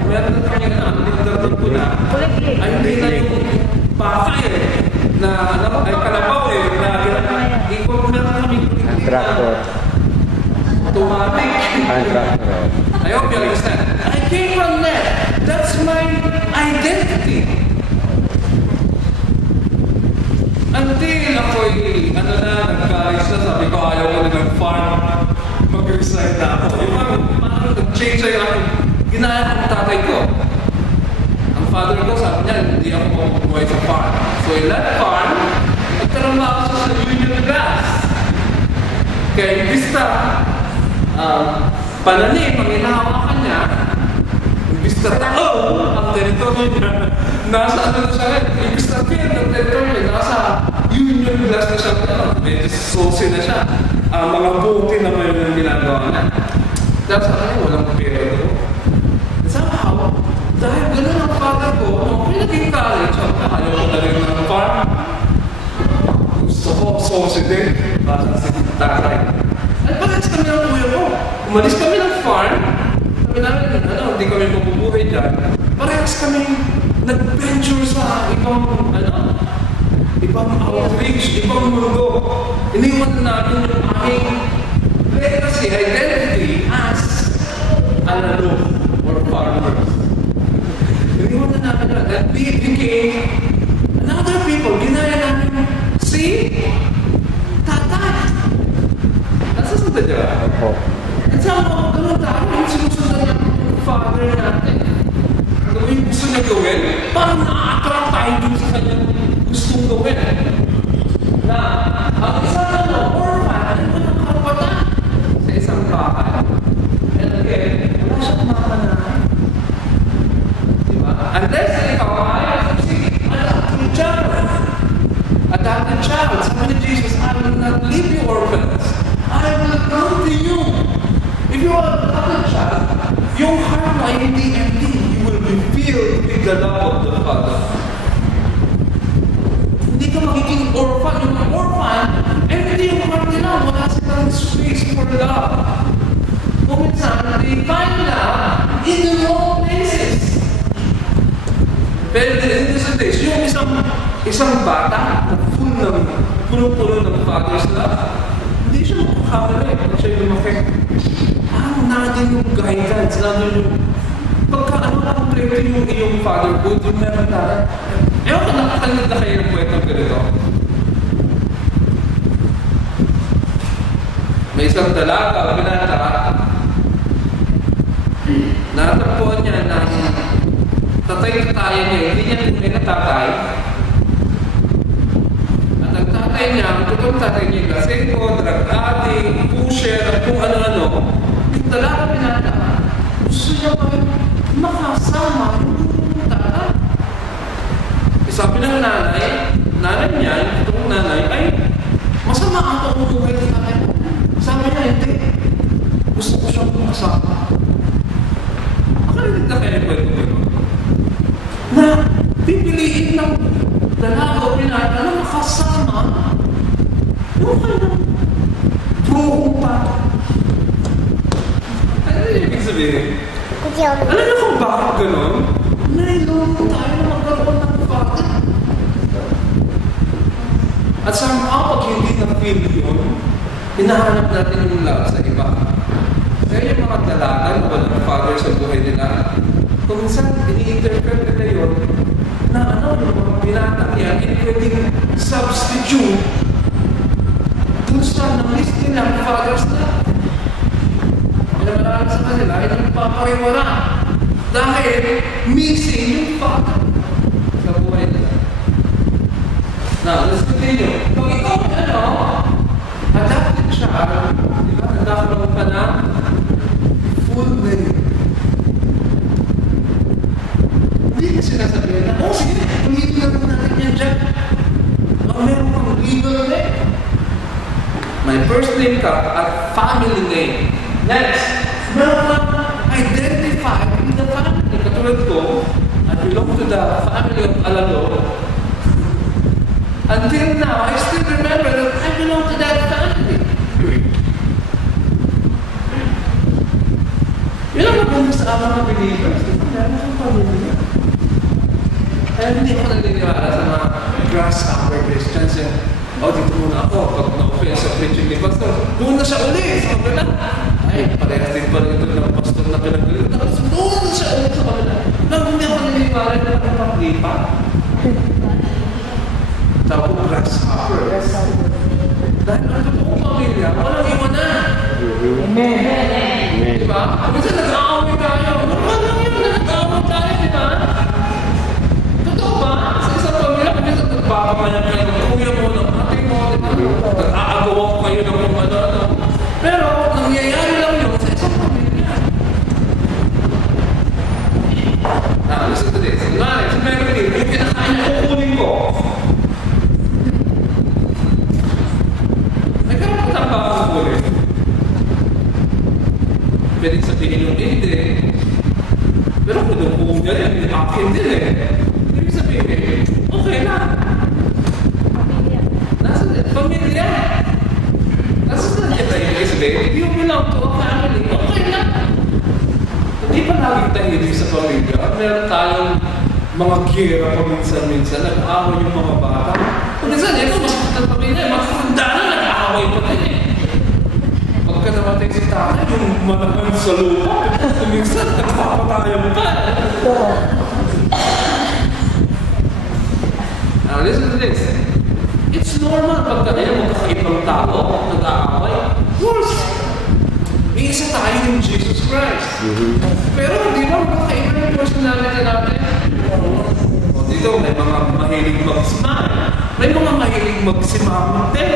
meron na kami nagdardin ko na, ay hindi na yung baka na ay kalabaw ikot meron kami Ang tractor. automatic. Ang tractor. I hope you understand. I came from there. That's my identity. Until ako'y, nag-college na, sabi ko, ayaw ko na mag-farm, mag-resign na ako. Yung parang nag-change ay ako, ginaya ko ang tatay ko. Ang father ko, sabi niya, hindi ako mabubuhay sa farm. So I left farm, nagtrabaho ako sa Union Gas. Kaya imbis na, pananim, ang inahawakan niya, imbis na tao, ang teritoryo niya, nasa ano na siya rin, imbis na field ng teritoryo niya, nasa Union Gas na siya, medyo saucy na siya. Ang mga buti na may yung ginagawa niya. Dahil sa kanya, walang pera ko. Somehow, dahil gano'n ang father ko, nung ako naging college, ayaw ko na rin ng farm. Gusto ko, saucy din, para si tatay. At parehas kami ng kuya ko. Umalis kami ng farm, sabi namin, hindi kami mabubuhay dyan. Parehas kami nag-venture sa ibang outreach, ibang mundo. Iniwan natin yung aming legacy, identity as alalo or farmers. Iniwan na natin na that we became another people. Ginaya namin, see? Tatay. Nasusunod niya? Opo. At saan mo, ganun tayo, yung sinusunod natin yung father natin. Gawin yung gusto niya gawin, parang na-attract tayo dun sa kanyang gustong gawin. Na, ang isang orphan, ano ba ng karapatan sa isang bahay? And again, wala siyang mamanahin. Diba? Unless ikaw ay adopted child. Sabi ni Jesus, I will not leave you orphans. I will come to you. If you are an adopted child, yung heart mo ay hindi empty. You will be filled with the love of the Father. Hindi ka magiging orphan. Yung orphan, empty yung heart nila. Wala silang space for love. Kung minsan, they find love in the wrong places. Pero in this days, yung isang bata na puno-puno ng Father's love, hindi siya makakamali pag siya lumaki. Nandun yung guidance, nandun yung kompleto yung iyong fatherhood, yung meron tayo. Ewan ko, nakakalimutan na kayo ng kwentong ganito. May isang dalaga, binata, Natagpuan niya na tatay-tatayan niya, hindi niya tunay na tatay. At ang tatay niya, ang totoong tatay niya, laseko, drug addict, pusher, at kung ano-ano, yung talaga pinata, gusto niya pa makasama yung tatay. Sabi ng nanay niya, yung totoong nanay, ay, masama ang pamumuhay ng tatay mo. Sabi niya, hindi. Gusto ko siyang makasama. Nakalinig na kayo kwento ko. Na pipiliin ng dalaga o pinata na makasama yung kanyang truong pato. Ano yung ibig sabihin? Alam na kung bakit gano'n? Nailoko tayo na magkaroon ng pato. At somehow, pag hindi na-feel yun, hinahanap natin yung love sa iba. Kaya yung mga dalaga na walang father sa buhay nila, kung minsan ini-interpret nila yun, na yung mga binatang yan, hindi pwedeng substitute dun sa na-miss nilang fathers na. Kaya marami sa kanila, hindi papariwara. Dahil missing yung father sa buhay nila. Now, let's continue. Kung ikaw, adapted child, di ba? Nagkakaroon ka na full name. Hindi ka sinasabihin na, sige, pag-ibig lang natin yan dyan. Meron kang legal name. May first name ka at family name. Next, meron kang identified in the family. Katulad ko, I belong to the family of Alado. Until now, I still remember that I belong to that family. Yun ang maganda sa mga believers. Meron akong pamilya. Kaya hindi ako naniniwala sa mga grasshopper Christians. Dito muna ako. Pag na-offense sa preaching ni Pastor, doon na siya ulit sa kabila. Ay, parehas din pa rin ito ng pastor na pinag-ulit. Tapos doon na siya ulit sa kabila. Nang hindi ako naniniwala na nakapag-lipa. Tawag grasshopper. Dahil ang totoong pamilya, walang iwanan. Amen. Diba? Minsan nag-aaway tayo. Normal lang yun na nag-aaway tayo, diba? Totoo ba? Sa isang pamilya, minsan nagpapamayan kayo ng kuya mo, ng ate mo, nag-aagawa ko kayo ng kung ano-ano. Pero, nangyayari lang yun sa isang pamilya. Now, listen to this. Si Meredith, yung kinakain na kukunin ko. Nagkakaroon ba ako kukunin? Pwede sabihin yung hindi. Pero kung nung niya yan, akin din eh. Ibig sabihin, okay na. Pamilya. Nasa pamilya. Nasa niya tayo ibig sabihin, if you belong to a family, okay na. Hindi pa laging tahimik sa pamilya. Meron tayong mga gira paminsan-minsan, nag-aaway yung mga bata. Kung minsan, ito, mas pamilya, makakanda na nag-aaway pa din eh. Pagka namatay si tatay, yung manahan sa lupa, minsan nagpapatayan pa. Now listen to this. It's normal pagka magkakaibang tao, nag-aaway. Of course, may isa tayo yung Jesus Christ. Pero di ba magkakaiba yung personality natin? Dito, may mga mahilig mag-smile. May mga mahilig magsimamante.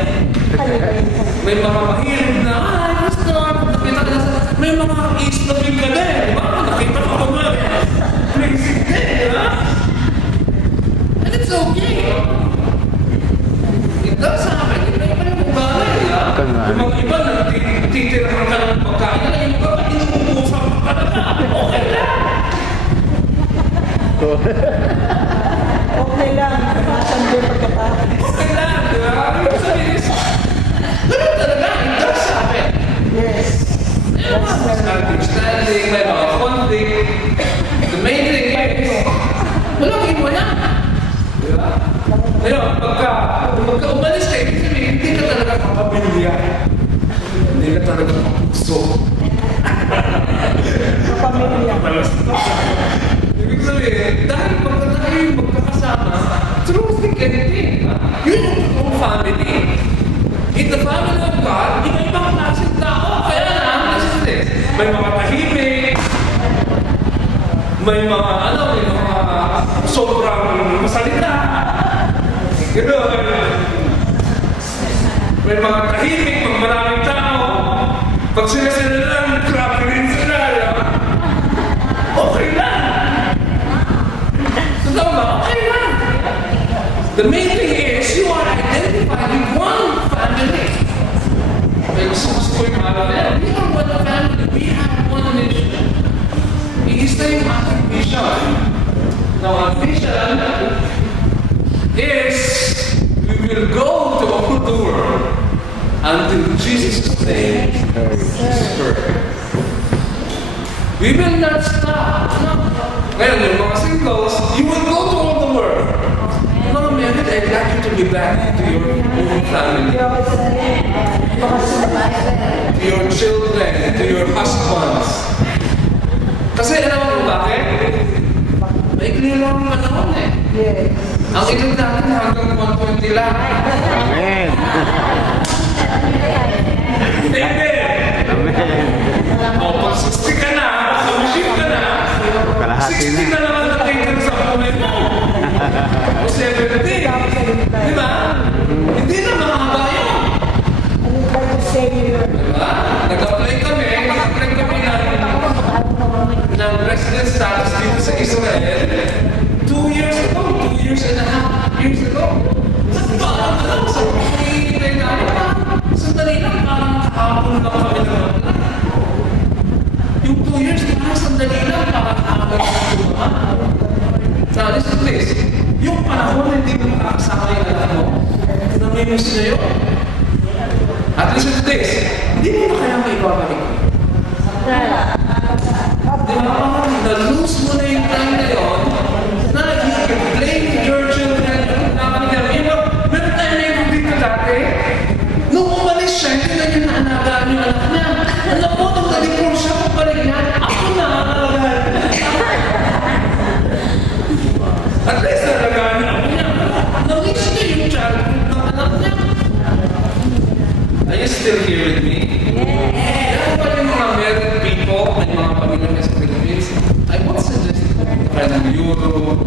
May mga mahilig na, pastor, nakita ka na may mga is-loving ka din. Nakita ka ko nga. Praising din, ha? And it's okay. It does happen. Iba-iba yung bagay, ha? Yung mga iba na titirahan ka ng pagkain, yung iba pa inuubusan ka talaga. Okay lang. Okay lang. Matanda pagkatapos. Okay lang, di ba? Yung sabihin, ganun talaga, it does happen. Yes. Understanding, may mga conflict. The main thing is, walang iba na. Di ba? Ngayon, pagka umalis ka, ibig sabihin, hindi ka talaga kapamilya. Hindi ka talaga kapuso. Kapamilya. Ibig sabihin, dahil pagka tayo yung magkakasama, through thick and thin, yun yung family. In the family of God, iba-ibang klaseng tao. Kaya lang, listen to this. May mga tahimik, may mga sobrang masalita. Gano'n. May mga tahimik, pag maraming tao. Pag sila lang, grabe rin sila. Okay lang. Totoo ba? Okay lang. The main thing is, you are identified with one family. May gusto ko yung mga we are one family. We have one mission. Iisa yung ating vision. Now, our vision is we will go to all the world until Jesus' name is perfect. We will not stop. Ngayon, yung mga singles, you will go to all the world. Mga married, I'd like you to be back to your own family. To your children, to your husbands. Kasi alam mo bakit? Maikli lang ang panahon eh. Yes. Ang edad natin hanggang 120 lang. Amen. Amen! O, pag 60 ka na, pag-ship ka na, Kalahati 60 na naman natin sa buhay mo. O 70. Di ba? Hindi na mahaba yun. Diba? Nag-apply kami ng resident status dito sa Israel 2 years ago, 2 years and a half years ago. Parang alam sa pagkakita namin, sandali lang, parang kahapon lang kami nag-apply. Yung 2 years, parang sandali lang, parang kahapon lang tumahan. Now, listen to this. Yung panahon na hindi mo makakasama yung anak mo, namimiss na yun. At listen to this. Hindi mo na kaya maibabalik. Di ba? Na-lose mo na yung time na yun, na you can blame your children. Meron tayo na yung dito dati. Nung umalis siya, hindi na niya naanagaan yung anak niya. Alam mo, nung nalipon siya, pabalik niya, ako na naanagaan niya. At least naanagaan niya ako niya. Na-miss niya yung childhood ng anak niya. Are you still here with me? Meron pa rin mga married people, may mga pamilya sa Philippines. I would suggest pupunta kayo ng Europe,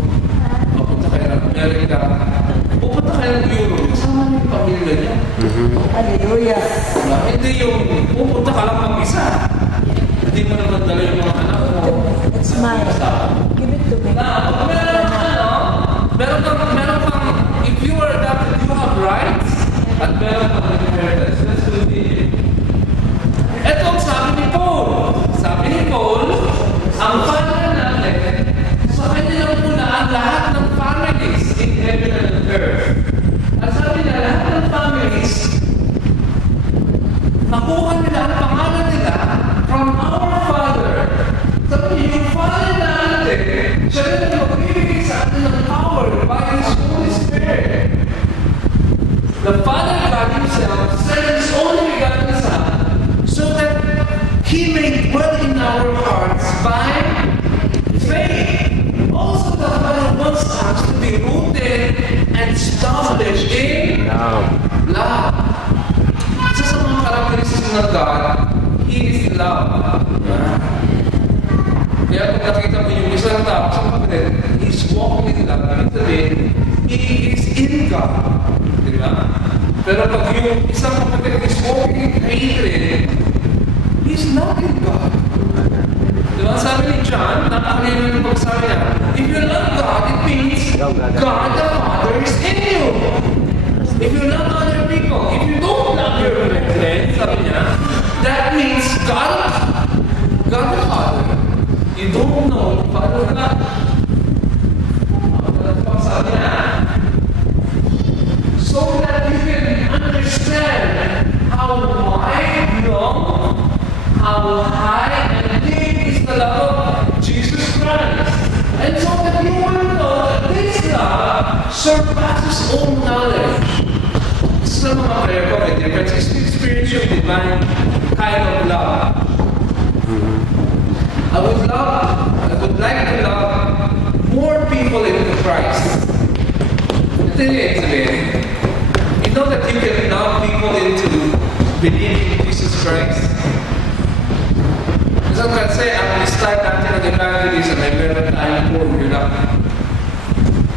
pupunta kayo ng America, pupunta kayo ng Europe, kasama niyo yung pamilya niyo. Hallelujah. Hindi yung pupunta ka lang mag-isa. Hindi mo naman dala yung mga anak mo. It's mine. Give it to me. Meron kang, if you are adopted, you have rights, at meron kang inheritance. Let's do it. Ito ang sabi ni Paul. Sabi ni Paul, ang Father natin, sa kanya lang muna ang lahat ng families in heaven and earth. At sabi niya, lahat ng families, nakuha nila ang pangalan nila from our Father. Sabi niya, yung Father natin, siya rin ang magbibigay sa atin ng power by His Holy Spirit. The Father God Himself sent His only begotten Son so that He may dwell in our hearts by faith. Also, the Father wants us to be rooted and established in love. Isa sa mga characteristics ng God, He is love. Kaya kung nakita mo yung isang tao sa kapatid, He's walking in love. He is in God. Diba? Pero pag yung isang kapatid is walking in hatred, he's not in God. Diba? Sabi ni John, nakakalimutan yung pagsabi niya, if you love God, it means God the Father is in you. If you love other people, if you don't love your brethren, sabi niya, that means God the Father. You don't know the Father of God. Sabi niya, so that you can understand how wide, long, how high, and deep is the love of Jesus Christ. And so that you will know that this love surpasses all knowledge. This is mga prayer ko, the difference is to experience your divine kind of love. I would like to love more people into Christ. Ito yung sabihin. You know that you can love people into believing in Jesus Christ? Minsan kasi, ang start natin ng evangelism ay meron tayong formula.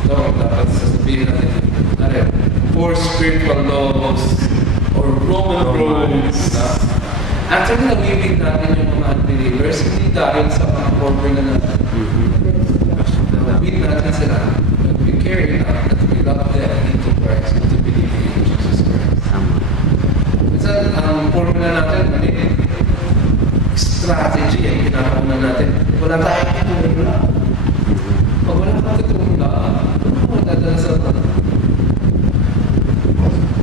So, dapat sasabihin natin, four spiritual laws or Roman roads. Actually, nag-ibig natin yung mga believers, hindi dahil sa mga formula natin. Nag-ibig natin sila, we care enough that we love them into Christ, to believe in Jesus Christ. Minsan, ang formula natin, strategy ang ginagawa natin. Wala tayong tutulong. Pag wala kang tutulong, ano mo dadala sa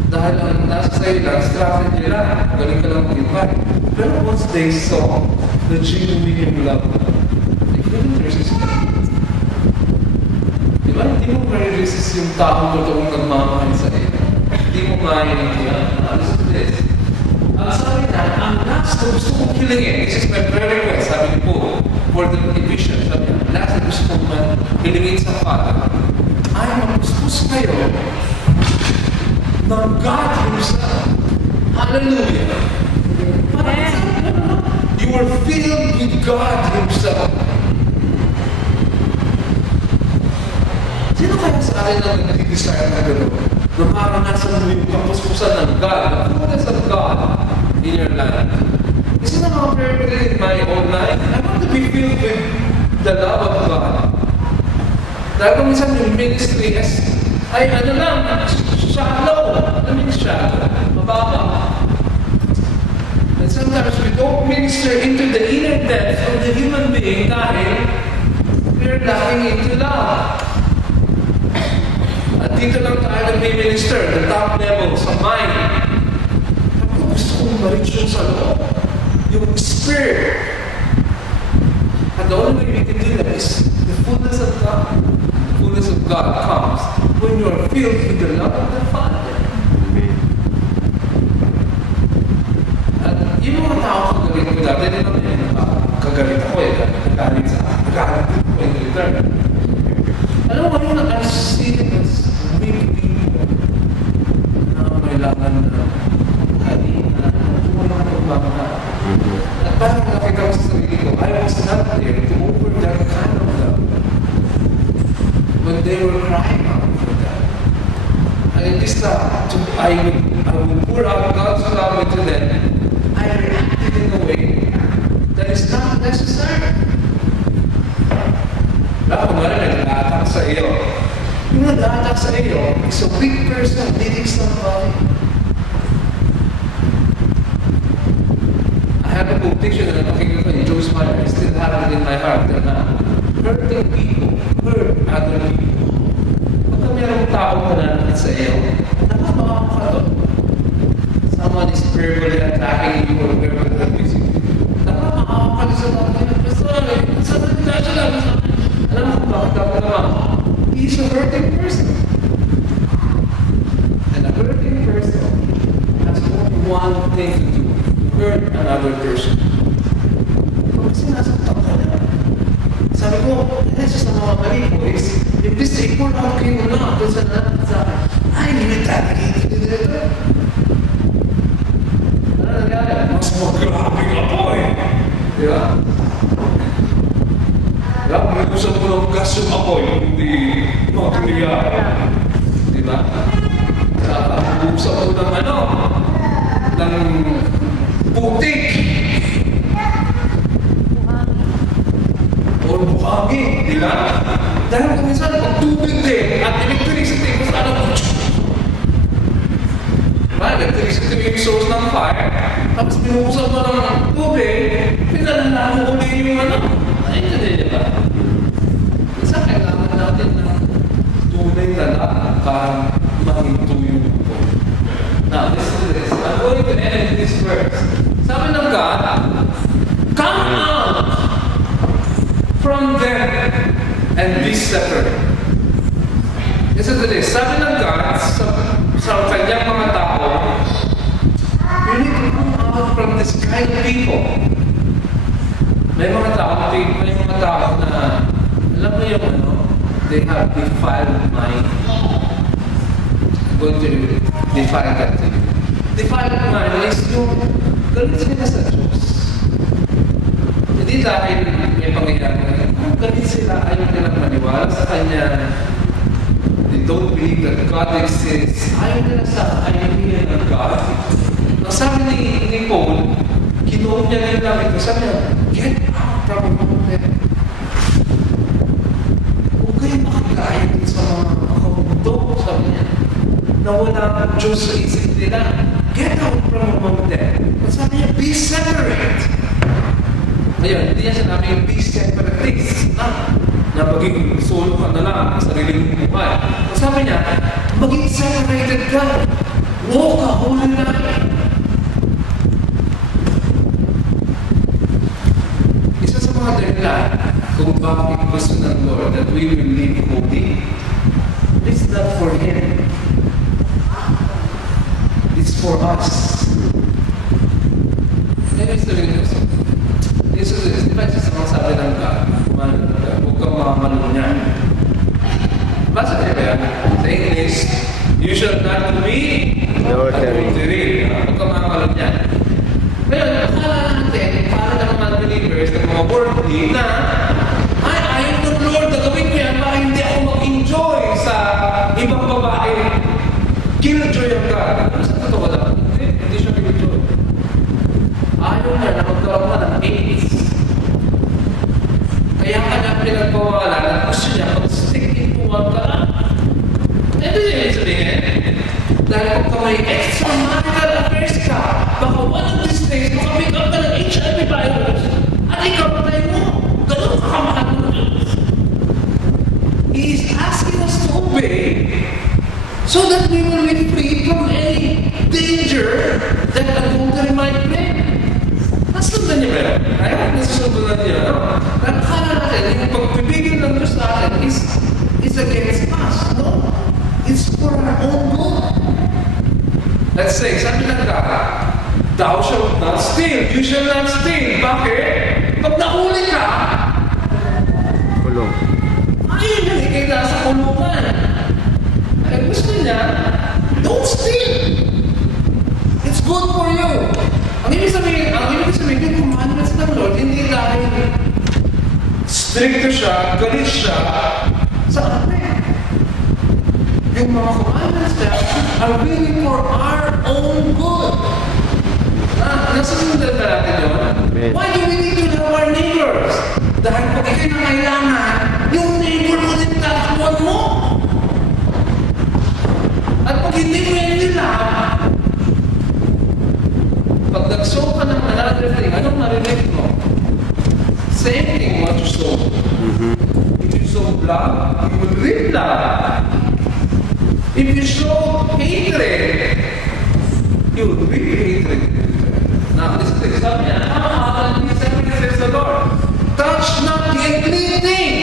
dahil ang nasa sa'yo lang, strategy lang, galing ka lang mag-invite. Pero once they saw the genuine love, they couldn't resist it. Diba? Hindi mo ma-resist yung taong totoong nagmamahal sa iyo. Hindi mo maintindihan. Listen to this. Ang sabi na, ang last na gusto kong hilingin, this is my prayer request, sabi ni Paul, for the Ephesians, sabi niya, last na gusto kong hilingin sa Father, ay mapuspos kayo ng God Himself. Hallelujah! You were filled with God Himself. Sino kaya sa atin ang nag-desire na gano'n? Nung maranasan mo yung kapuspusan ng God, the fullness of God in your life. Isn't that how prayer in my own life? I want to be filled with the love of God. Dahil kung minsan yung ministry ay ano lang, shallow. Ano yung shallow? Mababa. And sometimes we don't minister into the inner depth of the human being dahil we're lacking into love. At dito lang tayo nag-minister, the top level, sa mind. Ako gusto kong ma-reach yung sa loob. Yung spirit. And the only way we can do that is the fullness of God. The fullness of God comes when you are filled with the love of the Father. At yung mga tao kagalit ko dati, hindi naman kagalit ako nagalit sa akin. Nagalit ko in return. Alam mo, I've seen this weak people na kailangan na halina, tumulong ng mga. At parang nakita ko sa sarili ko, I was not there to offer that kind of love when they were crying out for that. And this time, I would pour out God's love into them. I reacted in a way that is not necessary. Kung nga rin, nag-attack sa iyo. Yung nag-attack sa iyo is a weak person leading somebody. I have a conviction na nakikita ko ni Joe's Meyer. I still have it in my heart na hurting people, hurt other people. Pagka mayroong taong mananakit sa iyo, nakapaka ka to. Someone is verbally attacking you or verbally abusing you. Nakapaka ka sa mga alam mo kung bakit ako naman? He's a hurting person. And a hurting person has only one thing to do. Hurt another person. Kung sinasaktan ka na, sabi ko, Jesus na mga mali ko is, imbis na i-pour out kayo na, doon sa natin sa akin, ay, nilitaragin dito. Ano nangyari? Mas magrabing ako eh. Di ba? Usap mo ng gas yung apoy, hindi magkakiliyari. Di ba? Usap mo ng ng putik. O buhangin, di ba? Dahil kung minsan, pag tubig din at electricity, kung saan ako, electricity yung source ng fire, tapos pinusap mo ng tubig, pinalala mo ulit yung naintindihan niya ba? Isa kailangan natin na tunay na lahat para mahinto yung ito. Now, listen to this. I'm going to end this verse. Sabi ng God, come out from them and be separate. Listen to this. Sabi ng God sa kanyang mga tao, you need to come out from this kind of people. May mga tao na, alam mo yung they have defiled mind. I'm going to define that to you. Defiled mind is yung galit sila sa Diyos. Hindi dahil may pangyayari na galit sila, ayaw nilang maniwala sa Kanya. They don't believe that God exists. Ayaw nila sa idea ng God. Ang sabi ni Paul, kinuha niya rin lang ito. Sabi niya, get out from among them. Huwag kayo makakain sa mga makamundo, sabi niya. Na walang Diyos sa isip nila. Get out from among them. At sabi niya, be separate. Ayun, hindi niya sinabing be separatist. Na maging solo ka na lang sa sariling buhay. At sabi niya, maging separated ka. Walk a holy life. Isa sa mga dahilan kung bakit gusto ng Lord that we will live holy, it's not for Him. It's for us. Let me say this. Di ba isa sa mga sabi ng God, huwag kang makamalun niya. Basta niya ba yan? Sa English, you shall not commit adultery. Huwag kang makamalun niya. Ngayon, akala natin, para ng mga believers, ng mga worldly, na ayaw ng Lord na gawin ko yan para hindi ako mag-enjoy sa ibang babae. Killjoy ang God. Ano sa totoo lang? Hindi siya killjoy. Ayaw niya na magkaroon ka ng AIDS. Kaya ka na pinagpawalan na gusto niya mag-stick into one ka lang. Ito yung sabihin. Dahil kung ka may extramarital affairs ka, baka one of these days, makapick up ka ng HIV virus at ikaw patay mo. Ganun ka kamahal mo na Diyos. He is asking us to obey so that we will be free from any danger that adultery might bring. Nasundan niya ba yun? Ayaw, nasusundan niya. Nakakala natin, yung pagpibigil ng Diyos sa atin is against us. No? It's for our own good. Let's say, sabi ng God, thou shalt not steal. You shall not steal. Bakit? Pag nahuli ka, Kulong. ayaw niya, ikay nasa kulungan. Ay, gusto niya, don't steal. It's good for you. Ang ibig sabihin, yung commandments ng Lord, hindi dahil stricto siya, galit siya sa atin. Yung mga commandments niya are really for our own good. Nasusundan na natin yun. Why do we need to love our neighbors? Dahil pag ikay na kailangan, yung neighbor mo din tatakbuhan mo. At pag hindi mo yan nila, pag nag-sow ka ng another thing, anong marinig mo? Same thing what you sow. If you sow blood, you will reap blood. If you sow hatred, you will reap hatred. Now, this is sabi niya, says the Lord, touch not the unclean thing.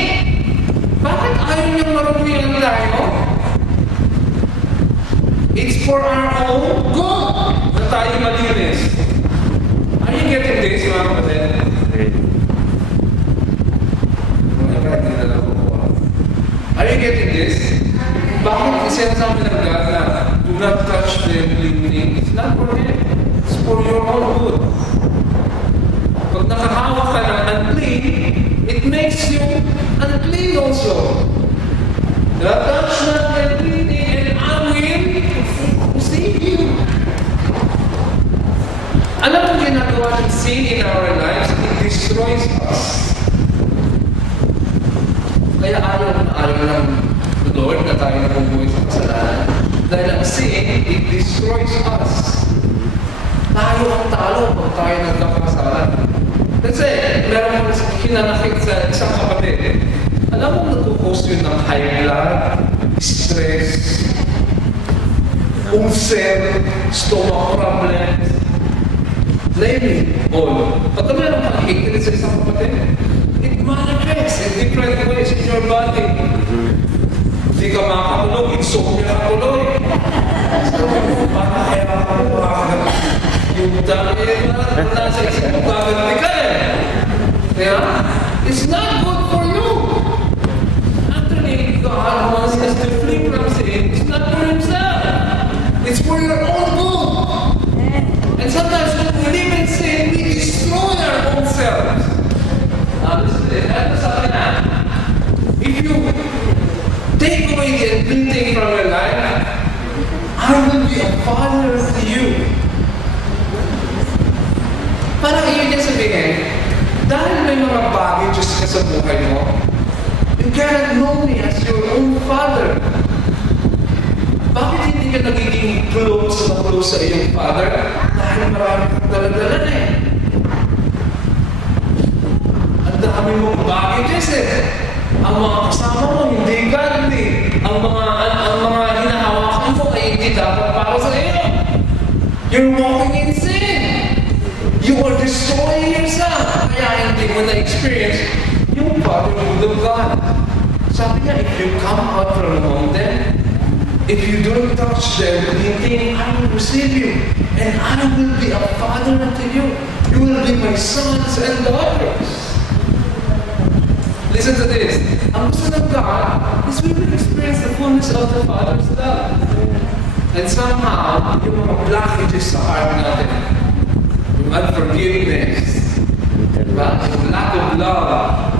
Bakit ayaw niyang marumihan tayo? It's for our own good na tayo malinis. Are you getting this, mga kapatid? Are you getting this? Bakit sinasabi ng God na do not touch the unclean thing? It's not for Him. It's for your own good. Pag nakahawak ka ng unclean, it makes you unclean also. Touch not the unclean thing and I will save you. Alam mo ginagawa ng sin in our lives, it destroys us. Kaya ayaw ng Lord na tayo na bumuhay sa kasalanan. Dahil ang sin, it destroys us. Tayo ang talo pag tayo nagkakasalan. Kasi, meron akong hinanakit sa isang kapatid. Alam mo nagkukos yun ng high blood, stress, ulcer, stomach problems, name all. Pag meron kang higit sa isang kapatid, it manifests in different ways in your body. Hindi ka makakatulog, insomnia ka tuloy. Sabi mo, baka kaya makakatulog. Yung dami na nasa isip mo, gaganti ka eh. Kaya, it's not good for you. Actually, God wants us to flee from sin. It's not for Himself. It's for your own good. And sometimes when we live in sin, we destroy our own selves. if you take away the unclean thing from your life, I will be a father to you. Parang ibig niya sabihin, dahil may mga baggages ka sa buhay mo, you cannot know me as your own father. Bakit hindi ka nagiging close sa iyong father? Dahil marami kang daladalan eh. Ang dami mong baggages eh. Ang mga kasama mo hindi ganti. Ang mga hinahawakan mo ay hindi dapat para sa iyo. You're walking in sin. You are destroying yourself. Kaya hindi mo na-experience yung fatherhood of God. Sabi niya, if you come out from among them, if you don't touch them, thinking, I will receive you, and I will be a father unto you. You will be my sons and daughters. Listen to this. Ang gusto ng God is we will experience the fullness of the Father's love. And somehow, yung mga blockages sa heart natin, yung unforgiveness, diba? Yung lack of love,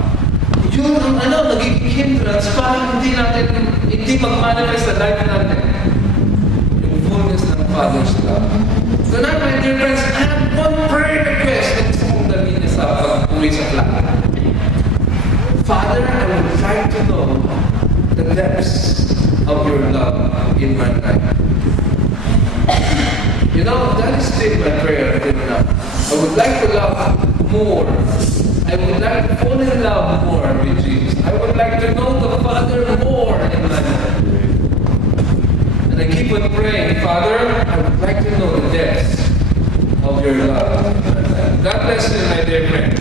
yun ang nagiging hindrance para hindi mag-manifest sa life natin. Yung fullness ng Father's love. Tonight, my dear friends, I have one prayer request na gusto kong dalhin niya sa pag-uwi sa plato. Father, I would like to know the depths of your love in my life. You know, that is still my prayer until now. I would like to love more. I would like to fall in love more with Jesus. I would like to know the Father more in my life. And I keep on praying, Father, I would like to know the depths of your love. God bless you, my dear friend.